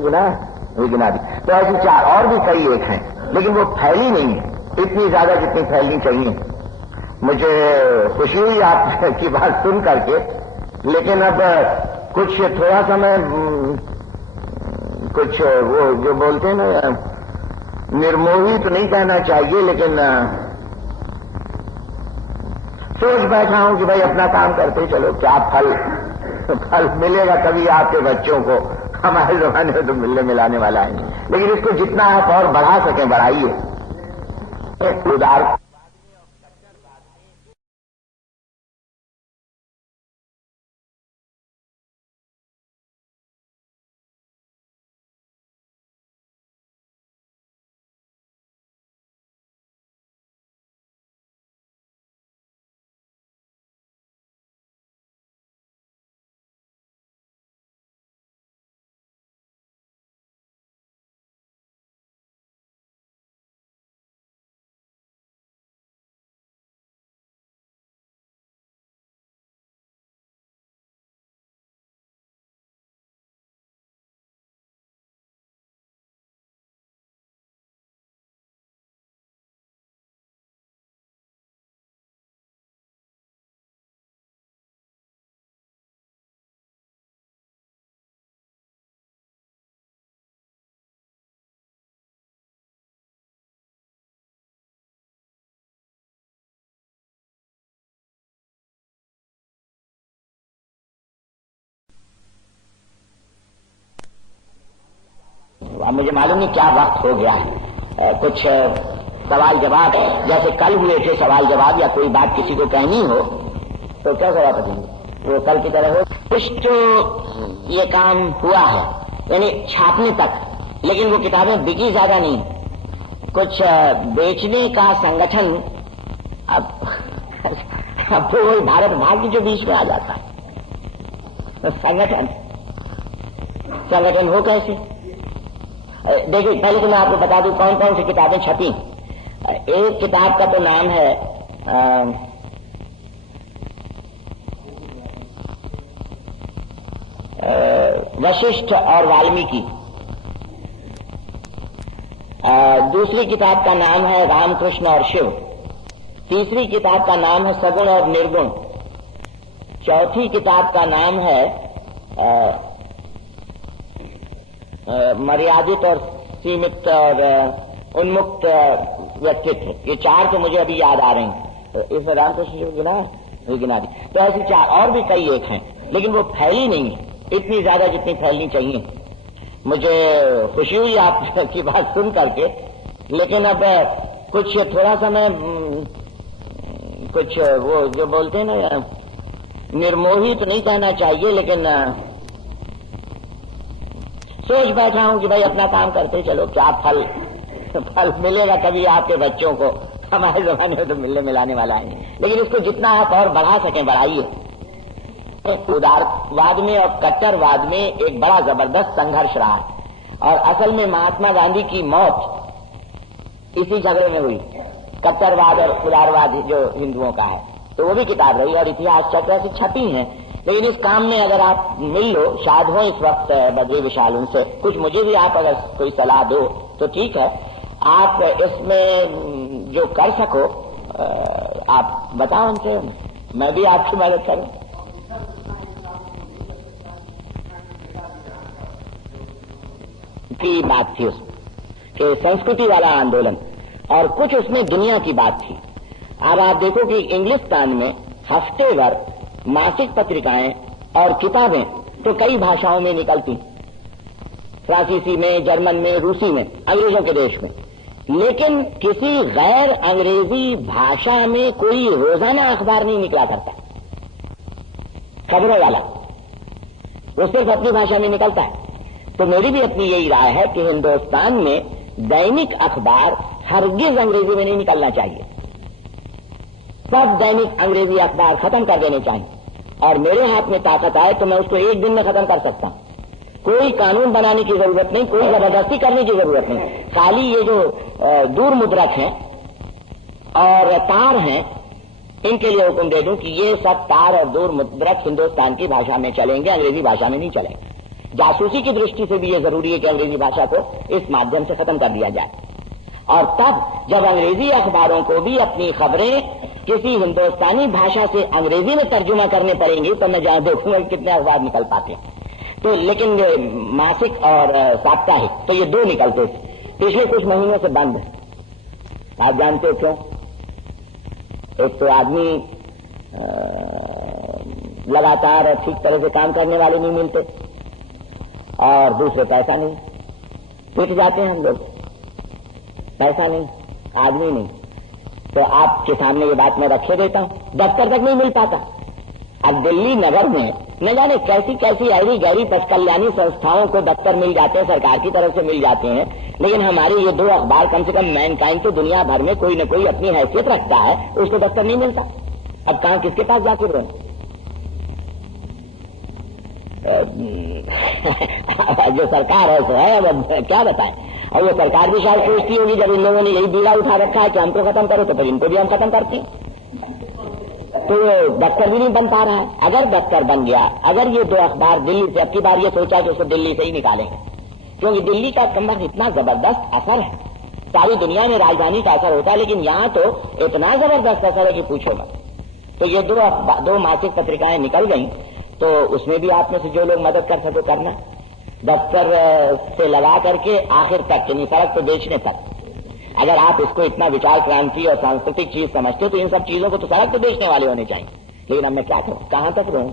गिना दी। तो ऐसी 4 और भी कई एक हैं, लेकिन वो फैली नहीं है इतनी ज्यादा जितनी फैलनी चाहिए। मुझे खुशी हुई आपकी बात सुन करके, लेकिन अब कुछ थोड़ा सा मैं कुछ वो जो बोलते हैं ना, निर्मोही तो नहीं कहना चाहिए, लेकिन सोच बैठा हूं कि भाई अपना काम करते चलो, क्या फल मिलेगा कभी आपके बच्चों को हमारे जमाने में तो मिलने मिलाने वाला है नहीं, लेकिन इसको जितना आप और बढ़ा सकें बढ़ाइए। उदार अब मुझे मालूम नहीं क्या वक्त हो गया है। कुछ सवाल जवाब जैसे कल हुए थे सवाल जवाब, या कोई बात किसी को कहनी हो तो क्या सभापति वो कल की तरह हो। कुछ तो ये काम हुआ है यानी छापने तक, लेकिन वो किताबें बिकी ज्यादा नहीं। कुछ बेचने का संगठन अब तो वही भारत भाग्य जो बीच में आ जाता है। तो संगठन हो कैसे? देखिए पहले तो मैं आपको बता दूं कौन कौन सी किताबें छपी। एक किताब का तो नाम है वशिष्ठ और वाल्मीकि। दूसरी किताब का नाम है रामकृष्ण और शिव। तीसरी किताब का नाम है सगुण और निर्गुण। चौथी किताब का नाम है मर्यादित और सीमित और उन्मुक्त व्यक्तित्व। ये चार तो मुझे अभी याद आ रहे हैं। तो इसमें रामकृष्ण गिना दी। तो ऐसी चार और भी कई एक हैं, लेकिन वो फैली नहीं है इतनी ज्यादा जितनी फैलनी चाहिए। मुझे खुशी हुई आपकी बात सुन करके, लेकिन अब कुछ थोड़ा सा मैं कुछ वो जो बोलते हैं ना निर्मोही तो नहीं कहना चाहिए, लेकिन सोच बैठा हूं कि भाई अपना काम करते चलो, क्या फल मिलेगा कभी आपके बच्चों को। हमारे जमाने में तो मिलने मिलाने वाला है, लेकिन इसको जितना आप और बढ़ा सकें बढ़ाइए। उदारवाद में और कट्टरवाद में एक बड़ा जबरदस्त संघर्ष रहा, और असल में महात्मा गांधी की मौत इसी झगड़े में हुई। कट्टरवाद और उदारवाद जो हिंदुओं का है, तो वो भी किताब रही और इतिहास चक्र से छपी है। लेकिन इस काम में अगर आप मिल लो, शायद हो इस वक्त बद्री विशाल उनसे कुछ मुझे भी आप अगर कोई सलाह दो तो ठीक है। आप इसमें जो कर सको आप बताओ उनसे, मैं भी आपकी मदद करूं। की बात थी उसमें कि संस्कृति वाला आंदोलन, और कुछ उसमें दुनिया की बात थी। अब आप देखो कि इंग्लिस्तान में हफ्ते भर मासिक पत्रिकाएं और किताबें तो कई भाषाओं में निकलती, फ्रांसीसी में, जर्मन में, रूसी में, अंग्रेजों के देश में, लेकिन किसी गैर अंग्रेजी भाषा में कोई रोजाना अखबार नहीं निकला करता खबरों वाला, वो सिर्फ अपनी भाषा में निकलता है। तो मेरी भी अपनी यही राय है कि हिंदुस्तान में दैनिक अखबार हरगिज अंग्रेजी में नहीं निकलना चाहिए। सब दैनिक अंग्रेजी अखबार खत्म कर देने चाहिए, और मेरे हाथ में ताकत आए तो मैं उसको एक दिन में खत्म कर सकता हूं। कोई कानून बनाने की जरूरत नहीं, कोई जबरदस्ती करने की जरूरत नहीं। खाली ये जो दूर मुद्रक हैं और तार हैं, इनके लिए हुक्म दे दूं कि ये सब तार और दूर मुद्रक हिंदुस्तान की भाषा में चलेंगे, अंग्रेजी भाषा में नहीं चलेंगे। जासूसी की दृष्टि से भी ये जरूरी है कि अंग्रेजी भाषा को इस माध्यम से खत्म कर दिया जाए। और तब जब अंग्रेजी अखबारों को भी अपनी खबरें किसी हिंदुस्तानी भाषा से अंग्रेजी में तर्जुमा करने पड़ेंगी, तो मैं जहां देखूंगा कितने अखबार निकल पाते हैं। तो लेकिन मासिक और साप्ताहिक तो ये दो निकलते थे, पिछले कुछ महीनों से बंद है। आप जानते हो क्यों? एक तो आदमी लगातार और ठीक तरह से काम करने वाले नहीं मिलते, और दूसरे पैसा नहीं, पिट जाते हैं हम लोग, पैसा नहीं, आदमी नहीं। तो आपके सामने ये बात मैं रखे देता हूं, दफ्तर तक नहीं मिल पाता। अब दिल्ली नगर में न जाने कैसी कैसी ऐसी गैरी पचकल्याणी संस्थाओं को दफ्तर मिल जाते हैं, सरकार की तरफ से मिल जाते हैं, लेकिन हमारे ये दो अखबार, कम से कम मैनकाइंड तो दुनिया भर में कोई न कोई अपनी हैसियत रखता है, उसको दफ्तर नहीं मिलता। अब कहां किसके पास जाके रहे? जो सरकार है सो है, अब क्या बताएं। और वो सरकार भी शायद सोचती होगी जब इन लोगों ने यही बीड़ा उठा रखा है कि हमको खत्म करो, तो फिर इनको भी हम खत्म करते हैं। तो दफ्तर भी नहीं बन पा रहा है। अगर दफ्तर बन गया, अगर ये दो अखबार दिल्ली से, अब की बार ये सोचा कि उसको दिल्ली से ही निकालेंगे, क्योंकि दिल्ली का कमर इतना जबरदस्त असर है, सारी दुनिया में राजधानी का असर होता है, लेकिन यहां तो इतना जबरदस्त असर है कि पूछो मत। तो ये दो मासिक पत्रिकाएं निकल गई, तो उसमें भी आप में से जो लोग मदद कर सको करना, दफ्तर से लगा करके आखिर तक, यानी सड़क पे बेचने तक। अगर आप इसको इतना विचार क्रांति और सांस्कृतिक चीज समझते हो, तो इन सब चीजों को तो सड़क पे बेचने वाले होने चाहिए। लेकिन अब मैं क्या करूं, कहां तक रहूं?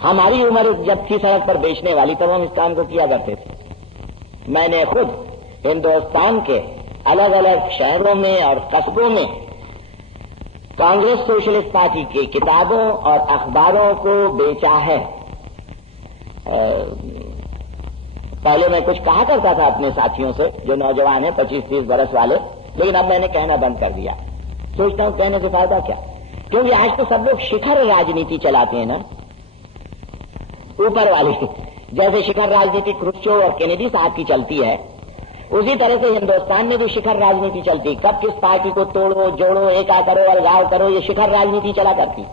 हमारी उम्र जब थी सड़क पर बेचने वाली, तब हम इस काम को किया करते थे। मैंने खुद हिंदुस्तान के अलग अलग शहरों में और कस्बों में कांग्रेस सोशलिस्ट पार्टी की किताबों और अखबारों को बेचा है। पहले मैं कुछ कहा करता था अपने साथियों से जो नौजवान हैं, 25-30 बरस वाले, लेकिन अब मैंने कहना बंद कर दिया। सोचता हूं कहने से फायदा क्या, क्योंकि आज तो सब लोग शिखर राजनीति चलाते हैं ना, ऊपर वाली। जैसे शिखर राजनीति क्रुश्चोव और केनेडी साहब की चलती है, उसी तरह से हिंदुस्तान में भी शिखर राजनीति चलती। कब किस पार्टी को तोड़ो, जोड़ो, एका करो, अलगाव करो, ये शिखर राजनीति चला करती।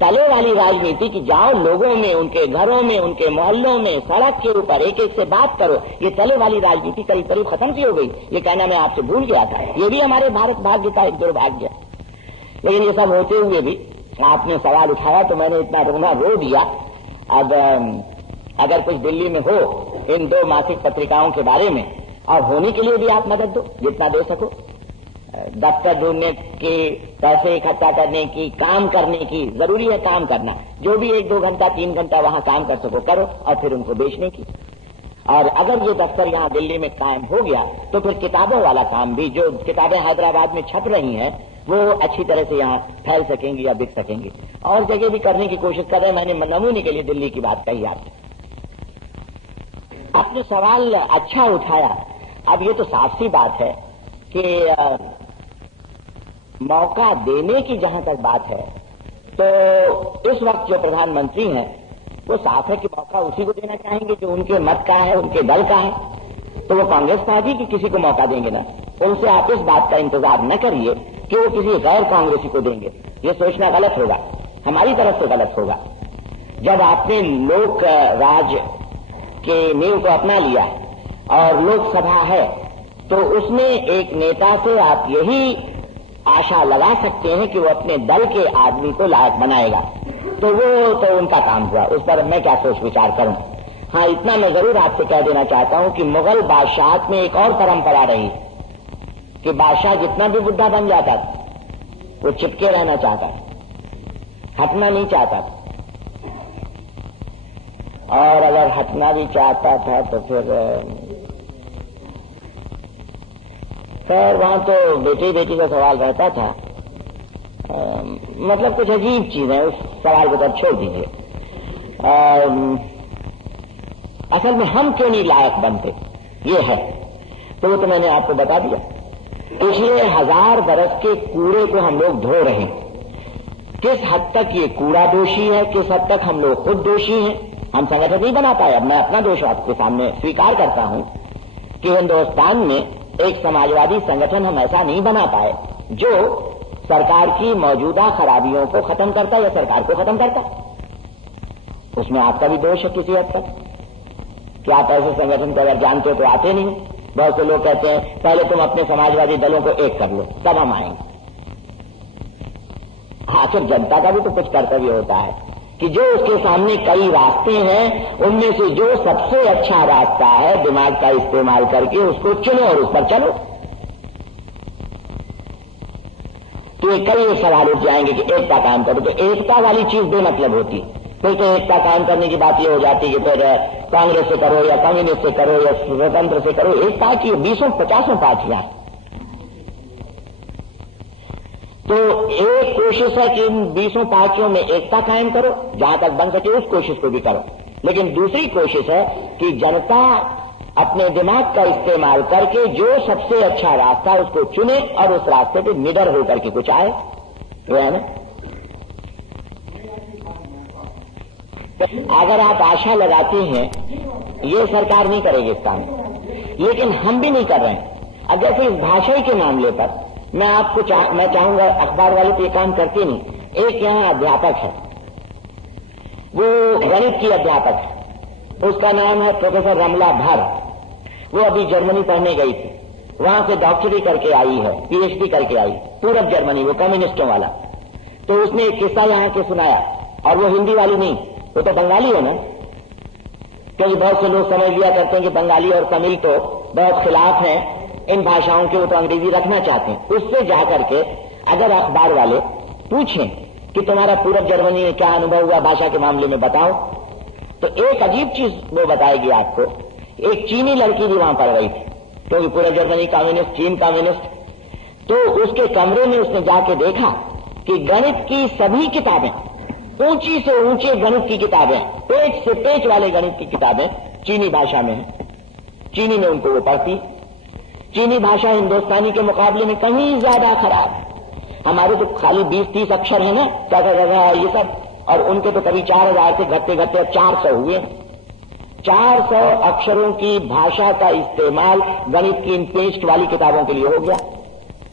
तले वाली राजनीति की जाओ लोगों में, उनके घरों में, उनके मोहल्लों में, सड़क के ऊपर एक एक से बात करो, ये तले वाली राजनीति करीब करीब खत्म सी हो गई। ये कहना मैं आपसे भूल गया था, ये भी हमारे भारत भाग्य का एक दुर्भाग्य है। लेकिन ये सब होते हुए भी आपने सवाल उठाया तो मैंने इतना रोना रो दिया। अब अगर कुछ दिल्ली में हो इन दो मासिक पत्रिकाओं के बारे में, और होने के लिए भी आप मदद दो जितना दे सको, दफ्तर ढूंढने की, पैसे इकट्ठा करने की, काम करने की, जरूरी है काम करना, जो भी 1-2 घंटा 3 घंटा वहां काम कर सको करो, और फिर उनको बेचने की। और अगर ये दफ्तर यहाँ दिल्ली में कायम हो गया तो फिर किताबों वाला काम भी, जो किताबें हैदराबाद में छप रही हैं, वो अच्छी तरह से यहाँ फैल सकेंगी या बिक सकेंगी। और जगह भी करने की कोशिश कर रहे हैं। मैंने नमूने के लिए दिल्ली की बात कही आपने सवाल अच्छा उठाया। अब ये तो साफ सी बात है कि मौका देने की जहां तक बात है, तो इस वक्त जो प्रधानमंत्री हैं वो साफ है कि मौका उसी को देना चाहेंगे जो उनके मत का है, उनके दल का है। तो वो कांग्रेस पार्टी की किसी को मौका देंगे ना। उनसे आप इस बात का इंतजार न करिए कि वो किसी गैर कांग्रेसी को देंगे। ये सोचना गलत होगा, हमारी तरफ से गलत होगा। जब आपने लोक राज के नींव को अपना लिया और लोकसभा है, तो उसमें एक नेता से आप यही आशा लगा सकते हैं कि वो अपने दल के आदमी को लायक बनाएगा। तो वो तो उनका काम हुआ, उस पर मैं क्या सोच विचार करूं। हाँ, इतना मैं जरूर आपसे कह देना चाहता हूं कि मुगल बादशाह में एक और परंपरा रही कि बादशाह जितना भी बुढ़ा बन जाता था वो चिपके रहना चाहता, हटना नहीं चाहता था। और अगर हटना भी चाहता था तो फिर खैर वहां तो बेटी का सवाल रहता था। मतलब कुछ अजीब चीज है, उस सवाल को तो छोड़ दीजिए। असल में हम क्यों नहीं लायक बनते ये है, तो वो तो मैंने आपको बता दिया। पिछले 1000 बरस के कूड़े को हम लोग धो रहे हैं। किस हद तक ये कूड़ा दोषी है, किस हद तक हम लोग खुद दोषी हैं। हम संगठन नहीं बना पाए। अब मैं अपना दोष आपके सामने स्वीकार करता हूं कि हिंदुस्तान में एक समाजवादी संगठन हम ऐसा नहीं बना पाए जो सरकार की मौजूदा खराबियों को खत्म करता या सरकार को खत्म करता। उसमें आपका भी दोष है किसी हद तक कि आप ऐसे संगठन को अगर जानते हो तो आते नहीं। बहुत से लोग कहते हैं पहले तुम अपने समाजवादी दलों को एक कर लो तब हम आएंगे। आखिर जनता का भी तो कुछ कर्तव्य होता है कि जो उसके सामने कई रास्ते हैं उनमें से जो सबसे अच्छा रास्ता है दिमाग का इस्तेमाल करके उसको चुनो और उस पर चलो। तो ये कई सवाल उठ जाएंगे कि एकता काम करो, तो एकता वाली चीज बेमतलब होती। फिर तो एकता काम करने की बात ये हो जाती कि फिर कांग्रेस से करो या कम्युनिस्ट से करो या स्वतंत्र से करो, एक पार्टी 20-50 पार्टियां। तो एक कोशिश है कि इन 20 पार्टियों में एकता कायम करो, जहां तक बन सके उस कोशिश को भी करो। लेकिन दूसरी कोशिश है कि जनता अपने दिमाग का इस्तेमाल करके जो सबसे अच्छा रास्ता उसको चुने और उस रास्ते पे निडर होकर के कुछ आए। वो है ना, अगर आप आशा लगाते हैं ये सरकार नहीं करेगी इस काम, लेकिन हम भी नहीं कर रहे हैं। अब जैसे इस भाषा के मामले पर मैं आपको मैं चाहूंगा, अखबार वाले तो ये काम करते नहीं। एक यहां अध्यापक है, वो गणित की अध्यापक है, उसका नाम है प्रोफेसर रमला भर। वो अभी जर्मनी पढ़ने गई थी, वहां से डॉक्टरी करके आई है, पीएचडी करके आई, पूरब जर्मनी, वो कम्युनिस्टों वाला। तो उसने एक किस्सा यहां के सुनाया, और वो हिंदी वाली नहीं, वो तो बंगाली है ना, क्योंकि बहुत से लोग समझ लिया करते हैं कि बंगाली और तमिल तो बहुत खिलाफ हैं इन भाषाओं के, वो तो अंग्रेजी रखना चाहते हैं। उससे जाकर के अगर अखबार वाले पूछें कि तुम्हारा पूरब जर्मनी में क्या अनुभव हुआ भाषा के मामले में, बताओ, तो एक अजीब चीज वो बताएगी आपको। एक चीनी लड़की भी वहां पढ़ रही थी, क्योंकि पूरब जर्मनी कम्युनिस्ट, चीन कम्युनिस्ट। तो उसके कमरे में उसने जाके देखा कि गणित की सभी किताबें, ऊंची से ऊंचे गणित की किताबें, पेज से पेज वाले गणित की किताबें चीनी भाषा में है। चीनी में उनको वो पढ़ती। चीनी भाषा हिंदुस्तानी के मुकाबले में कहीं ज्यादा खराब है। हमारे तो खाली 20-30 अक्षर है ना, क्या ये सब, और उनके तो कभी 4000 से घटते घटते 400 हुए। 400 अक्षरों की भाषा का इस्तेमाल गणित की इन पेस्ट वाली किताबों के लिए हो गया,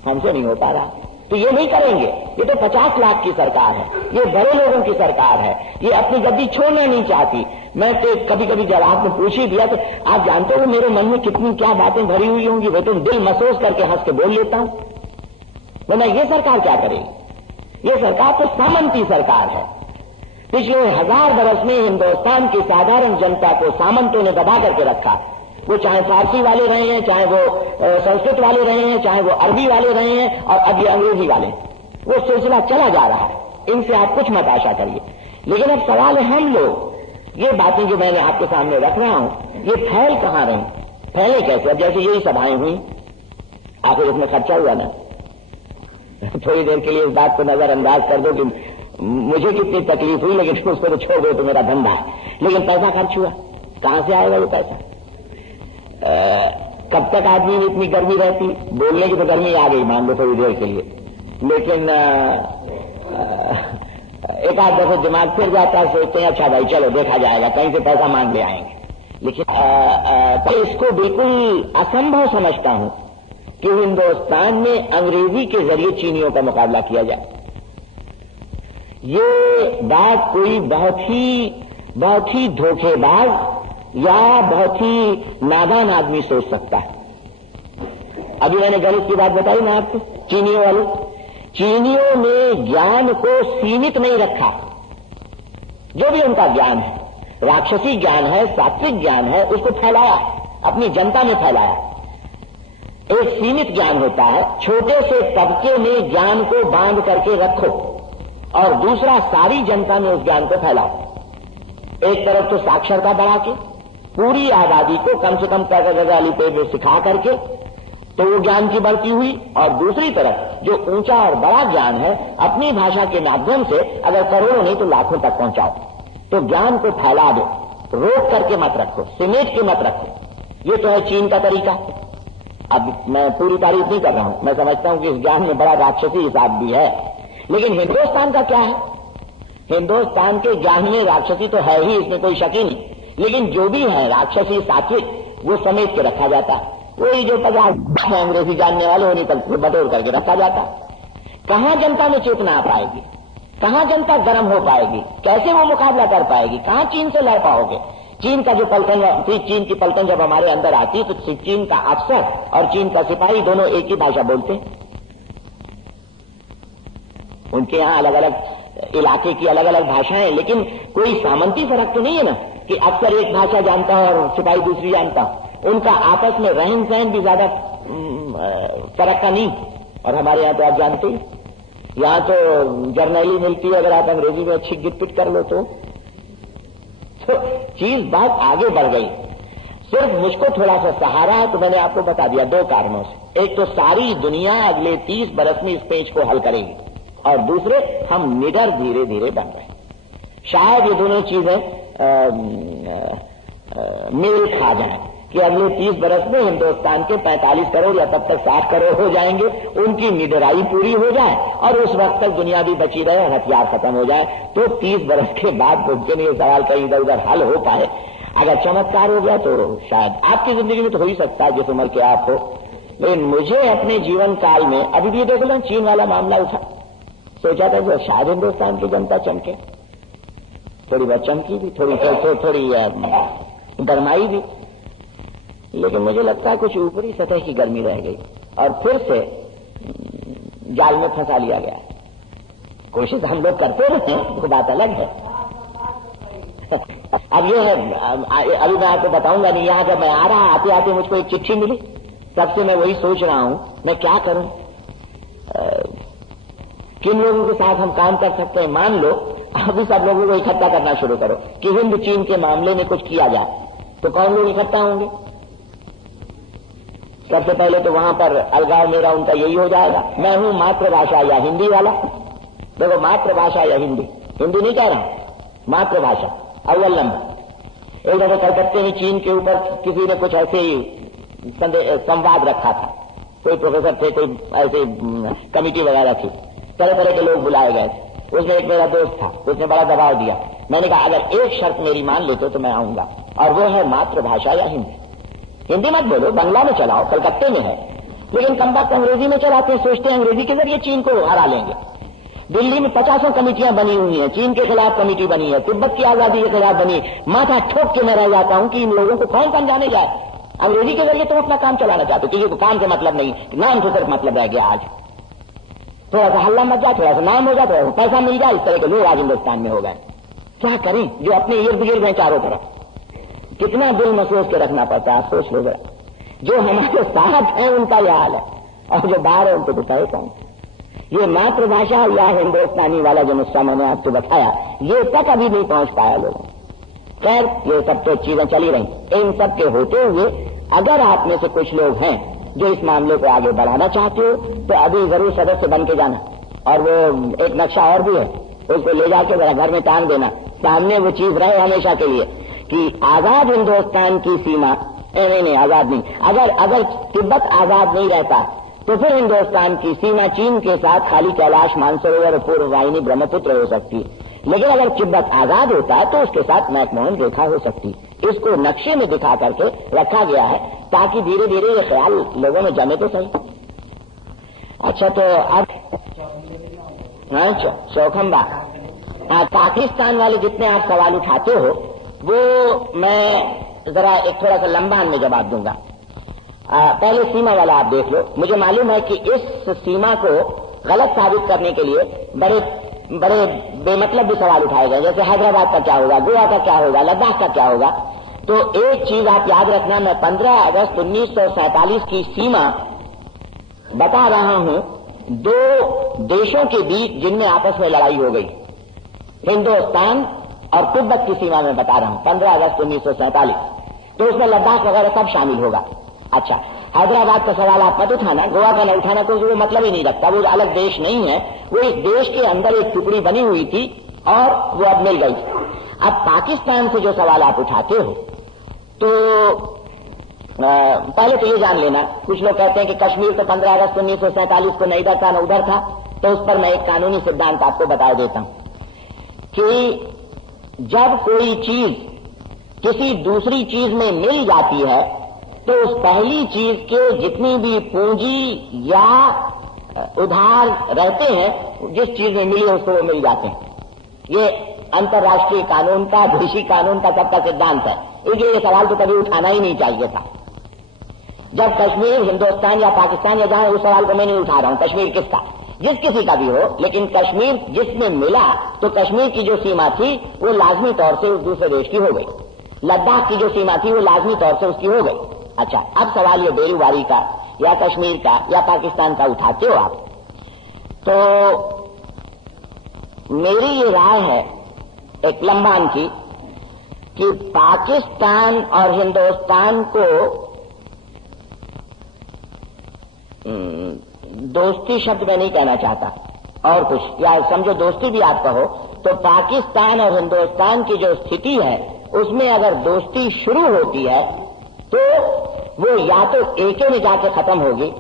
हमसे नहीं हो पा रहा। तो ये नहीं करेंगे, ये तो 50 लाख की सरकार है, ये बड़े लोगों की सरकार है, ये अपनी गद्दी छोड़ना नहीं चाहती। मैं तो कभी कभी जब आपने पूछ ही दिया तो आप जानते हो मेरे मन में कितनी क्या बातें भरी हुई होंगी, वो तो दिल महसूस करके हंस के बोल लेता हूं। वरना ये सरकार क्या करेगी? ये सरकार तो सामंती सरकार है। पिछले 1000 बरस में हिंदुस्तान की साधारण जनता को सामंतों ने दबा करके रखा। वो चाहे फारसी वाले रहे हैं, चाहे वो संस्कृत वाले रहे हैं, चाहे वो अरबी वाले रहे हैं, और अब ये अंग्रेजी वाले, वो सिलसिला चला जा रहा है। इनसे आप कुछ मत आशा करिए। लेकिन अब सवाल है, हम लोग ये बातें जो मैंने आपके सामने रख रहा हूं, ये फैल कहां रही, फैले कैसे? अब जैसे यही सभाएं हुई, आखिर इसमें खर्चा हुआ ना। थोड़ी देर के लिए इस बात को नजरअंदाज कर दो कि मुझे कितनी तकलीफ हुई, लेकिन उसको तो छोड़ दो, तो मेरा धंधा है। लेकिन पैसा खर्च हुआ, कहां से आएगा ये पैसा? कब तक आदमी में इतनी गर्मी रहती? बोलने की तो गर्मी आ गई, मान लो थोड़ी देर के लिए, लेकिन एक आध दफे दिमाग फिर जाता है, सोचते हैं अच्छा भाई चलो देखा जाएगा, कहीं से पैसा मांग ले आएंगे। लेकिन तो इसको बिल्कुल असंभव समझता हूं कि हिंदुस्तान में अंग्रेजी के जरिए चीनियों का मुकाबला किया जाए। ये बात कोई बहुत ही धोखेबाज या बहुत ही नादान आदमी सोच सकता है। अभी मैंने गणित की बात बताई ना आपको, चीनियों वाली। चीनियों ने ज्ञान को सीमित नहीं रखा, जो भी उनका ज्ञान है, राक्षसी ज्ञान है, सात्विक ज्ञान है, उसको फैलाया, अपनी जनता में फैलाया। एक सीमित ज्ञान होता है, छोटे से तबके में ज्ञान को बांध करके रखो, और दूसरा सारी जनता में उस ज्ञान को फैलाओ। एक तरफ तो साक्षरता बढ़ा के पूरी आबादी को कम से कम वाली पे सिखा करके तो वो ज्ञान की बढ़ती हुई, और दूसरी तरफ जो ऊंचा और बड़ा ज्ञान है अपनी भाषा के माध्यम से अगर करोड़ों नहीं तो लाखों तक पहुंचाओ, तो ज्ञान को फैला दो, रोक करके मत रखो, सिमेट के मत रखो। ये तो है चीन का तरीका। अब मैं पूरी तारीफ नहीं कर रहा हूं, मैं समझता हूं कि इस ज्ञान में बड़ा राक्षसी हिसाब भी है, लेकिन हिंदुस्तान का क्या है? हिंदुस्तान के ज्ञान में राक्षसी तो है ही, इसमें कोई शक ही नहीं, लेकिन जो भी है राक्षसी सात्विक वो समेट के रखा जाता है। वही जो 50 अंग्रेजी जानने वाले उन्हीं तक बटोर करके रखा जाता। कहां जनता में चेतना आ पाएगी? कहां जनता गर्म हो पाएगी? कैसे वो मुकाबला कर पाएगी? कहां चीन से लड़ पाओगे? चीन का जो पलटन, चीन की पलटन जब हमारे अंदर आती तो चीन का अफसर और चीन का सिपाही दोनों एक ही भाषा बोलते। उनके यहां अलग अलग इलाके की अलग अलग भाषाएं, लेकिन कोई सामंती फर्क तो नहीं है ना कि अफसर एक भाषा जानता है और सिपाही दूसरी जानता। उनका आपस में रहन सहन भी ज्यादा फर्क का नहीं। और हमारे यहां तो आप जानते ही, यहां तो जर्नैली मिलती है, अगर आप अंग्रेजी में अच्छी गिटपिट कर लो तो चीज बहुत आगे बढ़ गई। सिर्फ मुझको थोड़ा सा सहारा है तो मैंने आपको बता दिया 2 कारणों से। एक तो सारी दुनिया अगले 30 बरस में इस पेच को हल करेगी, और दूसरे हम निडर धीरे धीरे बन रहे हैं। शायद ये दोनों चीजें मेल खा जाएं कि अगले 30 बरस में हिंदुस्तान के 45 करोड़ या तब तक 60 करोड़ हो जाएंगे, उनकी निडराई पूरी हो जाए और उस वक्त तक दुनिया भी बची रहे और हथियार खत्म हो जाए, तो 30 बरस के बाद मुमकिन ये सवाल कहीं इधर उधर हल हो पाए। अगर चमत्कार हो गया तो शायद आपकी जिंदगी में तो हो ही सकता है जिस उम्र के आप हो, लेकिन मुझे अपने जीवन काल में अभी भी देख लो चीन वाला मामला उठा, सोचा था कि शायद हिंदुस्तान की जनता चमके, थोड़ी बहुत चमकी भी, थोड़ी गरमाई भी, लेकिन मुझे लगता है कुछ ऊपरी सतह की गर्मी रह गई और फिर से जाल में फंसा लिया गया। कोशिश हम लोग करते रहे, वो बात अलग है। अब ये है, अभी मैं आपको बताऊंगा नहीं, यहां जब मैं आ रहा आते आते मुझको एक चिट्ठी मिली, तब से मैं वही सोच रहा हूं मैं क्या करूं, किन लोगों के साथ हम काम कर सकते हैं। मान लो अभी सब लोगों को इकट्ठा करना शुरू करो कि हिंद चीन के मामले में कुछ किया जाए, तो कौन लोग इकट्ठा होंगे? सबसे पहले तो वहां पर अलगाव मेरा उनका यही हो जाएगा, मैं हूं मातृभाषा या हिंदी वाला। देखो मातृभाषा या हिंदी, हिंदी नहीं कह रहा हूं, मातृभाषा अव्वल नंबर। एक दफे कलकत्ते में चीन के ऊपर किसी ने कुछ ऐसे ही संवाद रखा था, कोई प्रोफेसर थे, कोई ऐसे कमेटी वगैरह थी, तरह तरह के लोग बुलाए गए थे। उसमें एक मेरा दोस्त था, उसने बड़ा दबाव दिया। मैंने कहा अगर एक शर्त मेरी मान लेते तो मैं आऊंगा, और वो है मातृभाषा या हिंदी। हिंदी मत बोलो, बंगला में चलाओ, कलकत्ते में है, लेकिन कम वक्त अंग्रेजी में चलाते हैं, सोचते हैं अंग्रेजी के जरिए चीन को हरा लेंगे। दिल्ली में 50 कमेटियां बनी हुई हैं, चीन के खिलाफ कमेटी बनी है, तिब्बत की आजादी के खिलाफ बनी। माथा ठोक के मैं रह जाता हूं कि इन लोगों को कौन समझाने जाए, अंग्रेजी के जरिए तुम अपना काम चलाना चाहते हो, किसी को काम से मतलब नहीं, नाम से सिर्फ मतलब रह गया। आज थोड़ा सा हल्ला मच जाए, थोड़ा सा नाम हो जाए, थोड़ा सा पैसा मिल जाए, इस तरह के लोग आज हिंदुस्तान में हो गए। क्या करें जो अपने इर्द गिर्द हैं चारों तरफ, कितना दिल महसूस के रखना पड़ता है, सोच लो जरा। जो हमारे साथ हैं उनका यह हाल है, और जो बाहर है उनको बताए कौन। ये मातृभाषा या हिंदुस्तानी वाला जो नुस्खा मैंने आपको बताया, ये तक अभी नहीं पहुंच पाया लोगों। खैर ये सब तो चीजें चली रही। इन सब के होते हुए अगर आप में से कुछ लोग हैं जो इस मामले को आगे बढ़ाना चाहते हो, तो अभी जरूर सदस्य बन के जाना। और वो एक नक्शा और भी है, उसको ले जाके जरा घर में टांग देना, सामने वो चीज रहे हमेशा के लिए कि आजाद हिंदुस्तान की सीमा, नहीं आजाद नहीं, अगर तिब्बत आजाद नहीं रहता तो फिर हिंदुस्तान की सीमा चीन के साथ खाली कैलाश मानसरोवर और पूर्व वाहिनी ब्रह्मपुत्र हो सकती, लेकिन अगर तिब्बत आजाद होता तो उसके साथ मैकमोहन रेखा हो सकती। इसको नक्शे में दिखा करके रखा गया है ताकि धीरे धीरे ये ख्याल लोगों में जमे तो सही। अच्छा तो अब चौखंबा, पाकिस्तान वाले जितने आप सवाल उठाते हो वो मैं जरा एक थोड़ा सा लंबा में जवाब दूंगा। पहले सीमा वाला आप देख लो। मुझे मालूम है कि इस सीमा को गलत साबित करने के लिए बड़े बड़े बेमतलब भी सवाल उठाए गए, जैसे हैदराबाद का क्या होगा, गोवा का क्या होगा, लद्दाख का क्या होगा। तो एक चीज आप याद रखना, मैं 15 अगस्त 1947 की सीमा बता रहा हूं, 2 देशों के बीच जिनमें आपस में लड़ाई हो गई, हिंदुस्तान और तिब्बत की सीमा में बता रहा हूं, 15 अगस्त 1947। तो उसमें लद्दाख वगैरह सब शामिल होगा। अच्छा, हैदराबाद का सवाल आप मत उठाना, गोवा का न उठाना, तो वो मतलब ही नहीं रखता, वो अलग देश नहीं है, वो इस देश के अंदर एक टुकड़ी बनी हुई थी और वो अब मिल गई। अब पाकिस्तान से जो सवाल आप उठाते हो, तो पहले तो ये जान लेना, कुछ लोग कहते हैं कि कश्मीर तो 15 अगस्त 1947 को न इधर था न उधर था, तो उस पर मैं एक कानूनी सिद्धांत आपको बता देता हूं कि जब कोई चीज किसी दूसरी चीज में मिल जाती है तो उस पहली चीज के जितनी भी पूंजी या उधार रहते हैं, जिस चीज में मिली उसको वो मिल जाते हैं। ये अंतर्राष्ट्रीय कानून का, देशी कानून का सबका सिद्धांत है, इसलिए ये सवाल तो कभी उठाना ही नहीं चाहिए था। जब कश्मीर हिंदुस्तान या पाकिस्तान या जहां, उस सवाल को मैं नहीं उठा रहा हूं, कश्मीर किसका, जिस किसी का भी हो, लेकिन कश्मीर जिसमें मिला तो कश्मीर की जो सीमा थी वो लाजमी तौर से उस दूसरे देश की हो गई, लद्दाख की जो सीमा थी वो लाजमी तौर से उसकी हो गई। अच्छा, अब सवाल ये बेरुवारी का या कश्मीर का या पाकिस्तान का उठाते हो आप, तो मेरी ये राय है एक लंबान की कि पाकिस्तान और हिंदुस्तान को दोस्ती शब्द मैं नहीं कहना चाहता और कुछ, या समझो दोस्ती भी आप कहो, तो पाकिस्तान और हिंदुस्तान की जो स्थिति है उसमें अगर दोस्ती शुरू होती है तो वो या तो एके में जाके खत्म होगी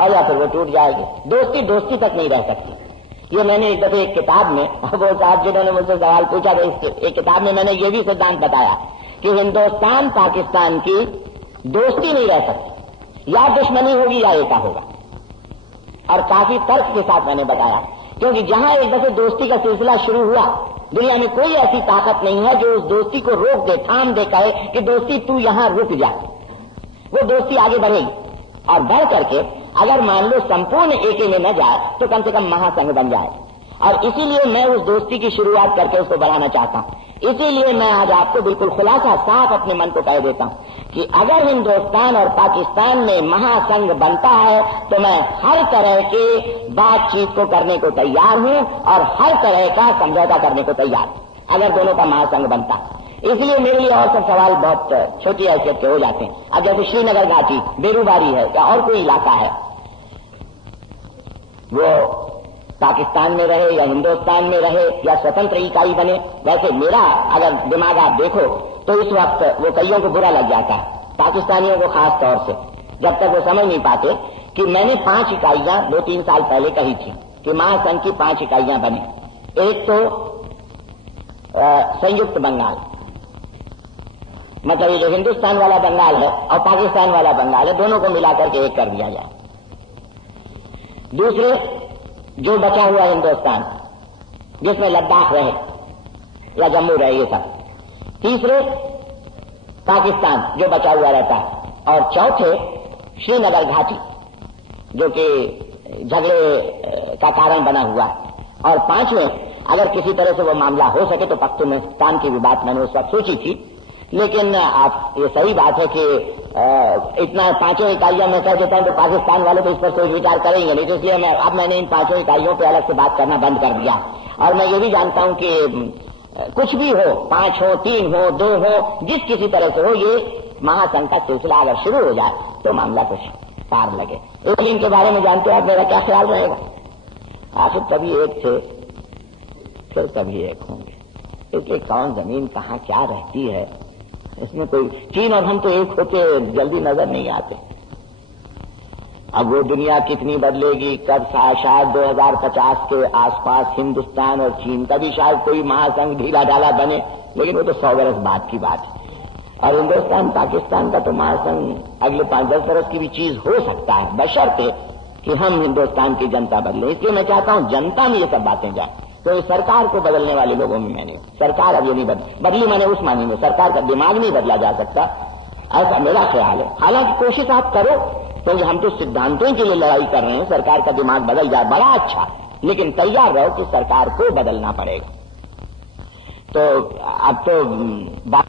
और या फिर वो टूट जाएगी। दोस्ती दोस्ती तक नहीं रह सकती। ये मैंने एक दफे एक किताब में, वो साहब जिन्होंने मुझसे सवाल पूछा था, एक किताब में मैंने ये भी सिद्धांत बताया कि हिंदुस्तान पाकिस्तान की दोस्ती नहीं रह सकती, या दुश्मनी होगी या एका होगा। और काफी तर्क के साथ मैंने बताया, क्योंकि जहां एक दफे दोस्ती का सिलसिला शुरू हुआ, दुनिया में कोई ऐसी ताकत नहीं है जो उस दोस्ती को रोक दे, थाम दे, कहे कि दोस्ती तू यहां रुक जा। वो दोस्ती आगे बढ़ेगी, और बढ़ करके अगर मान लो संपूर्ण एके में न जाए तो कम से कम महासंघ बन जाए। और इसीलिए मैं उस दोस्ती की शुरुआत करके उसको बढ़ाना चाहता हूं। इसीलिए मैं आज आपको बिल्कुल खुलासा साफ अपने मन को कह देता हूं कि अगर हिंदुस्तान और पाकिस्तान में महासंघ बनता है तो मैं हर तरह के बातचीत को करने को तैयार हूं और हर तरह का समझौता करने को तैयार हूं अगर दोनों का महासंघ बनता है। इसलिए मेरे लिए और सब सवाल बहुत छोटी हैसियत के हो जाते हैं। अब जैसे श्रीनगर घाटी, बेरूबारी है या और कोई इलाका है, वो पाकिस्तान में रहे या हिंदुस्तान में रहे या स्वतंत्र इकाई बने, वैसे मेरा अगर दिमाग आप देखो तो इस वक्त वो कईयों को बुरा लग जाता है, पाकिस्तानियों को खास तौर से, जब तक वो समझ नहीं पाते कि मैंने 5 इकाइयां 2-3 साल पहले कही थी कि महासंघ की 5 इकाइयां बने। एक तो संयुक्त बंगाल, मतलब ये जो हिंदुस्तान वाला बंगाल है और पाकिस्तान वाला बंगाल है, दोनों को मिलाकर के एक कर दिया जाए। दूसरे, जो बचा हुआ हिंदुस्तान जिसमें लद्दाख रहे या जम्मू रहे, ये सब। तीसरे, पाकिस्तान जो बचा हुआ रहता है। और चौथे, श्रीनगर घाटी जो कि झगड़े का कारण बना हुआ है। और पांचवें, अगर किसी तरह से वो मामला हो सके तो पख्तूनख्वान की भी बात मैंने उस वक्त सोची थी, लेकिन आप ये सही बात है कि इतना 5 इकाइयां मैं कह देता हूं तो पाकिस्तान वाले तो इस पर सोच विचार करेंगे नहीं, तो इसलिए मैंने इन 5 इकाइयों पे अलग से बात करना बंद कर दिया। और मैं ये भी जानता हूं कि कुछ भी हो, 5 हो, 3 हो, 2 हो, जिस किसी तरह से हो, ये महासंघ का सिलसिला अगर शुरू हो जाए तो मामला कुछ पार लगे। लेकिन इनके बारे में जानते हो आप, मेरा क्या ख्याल रहेगा? आखिर कभी एक थे फिर कभी एक होंगे, इसलिए कौन जमीन कहाँ क्या रहती है इसमें कोई, चीन और हम तो एक होते जल्दी नजर नहीं आते। अब वो दुनिया कितनी बदलेगी, कब शायद 2050 के आसपास हिंदुस्तान और चीन का भी शायद कोई महासंघ ढीला ढाला बने, लेकिन वो तो 100 बरस बाद की बात है। और हिंदुस्तान पाकिस्तान का तो महासंघ अगले 5-10 बरस की भी चीज हो सकता है, बशर्ते कि हम हिंदुस्तान की जनता बदले। इसलिए मैं चाहता हूं जनता में ये सब बातें जाए, तो सरकार को बदलने वाले लोगों में मैंने, सरकार अब ये नहीं बदली मैंने उस मानी में, सरकार का दिमाग नहीं बदला जा सकता, ऐसा मेरा ख्याल है। हालांकि कोशिश आप करो, क्योंकि हम तो सिद्धांतों के लिए लड़ाई कर रहे हैं, सरकार का दिमाग बदल जाए बड़ा अच्छा, लेकिन तैयार रहो कि सरकार को बदलना पड़ेगा। तो अब तो बात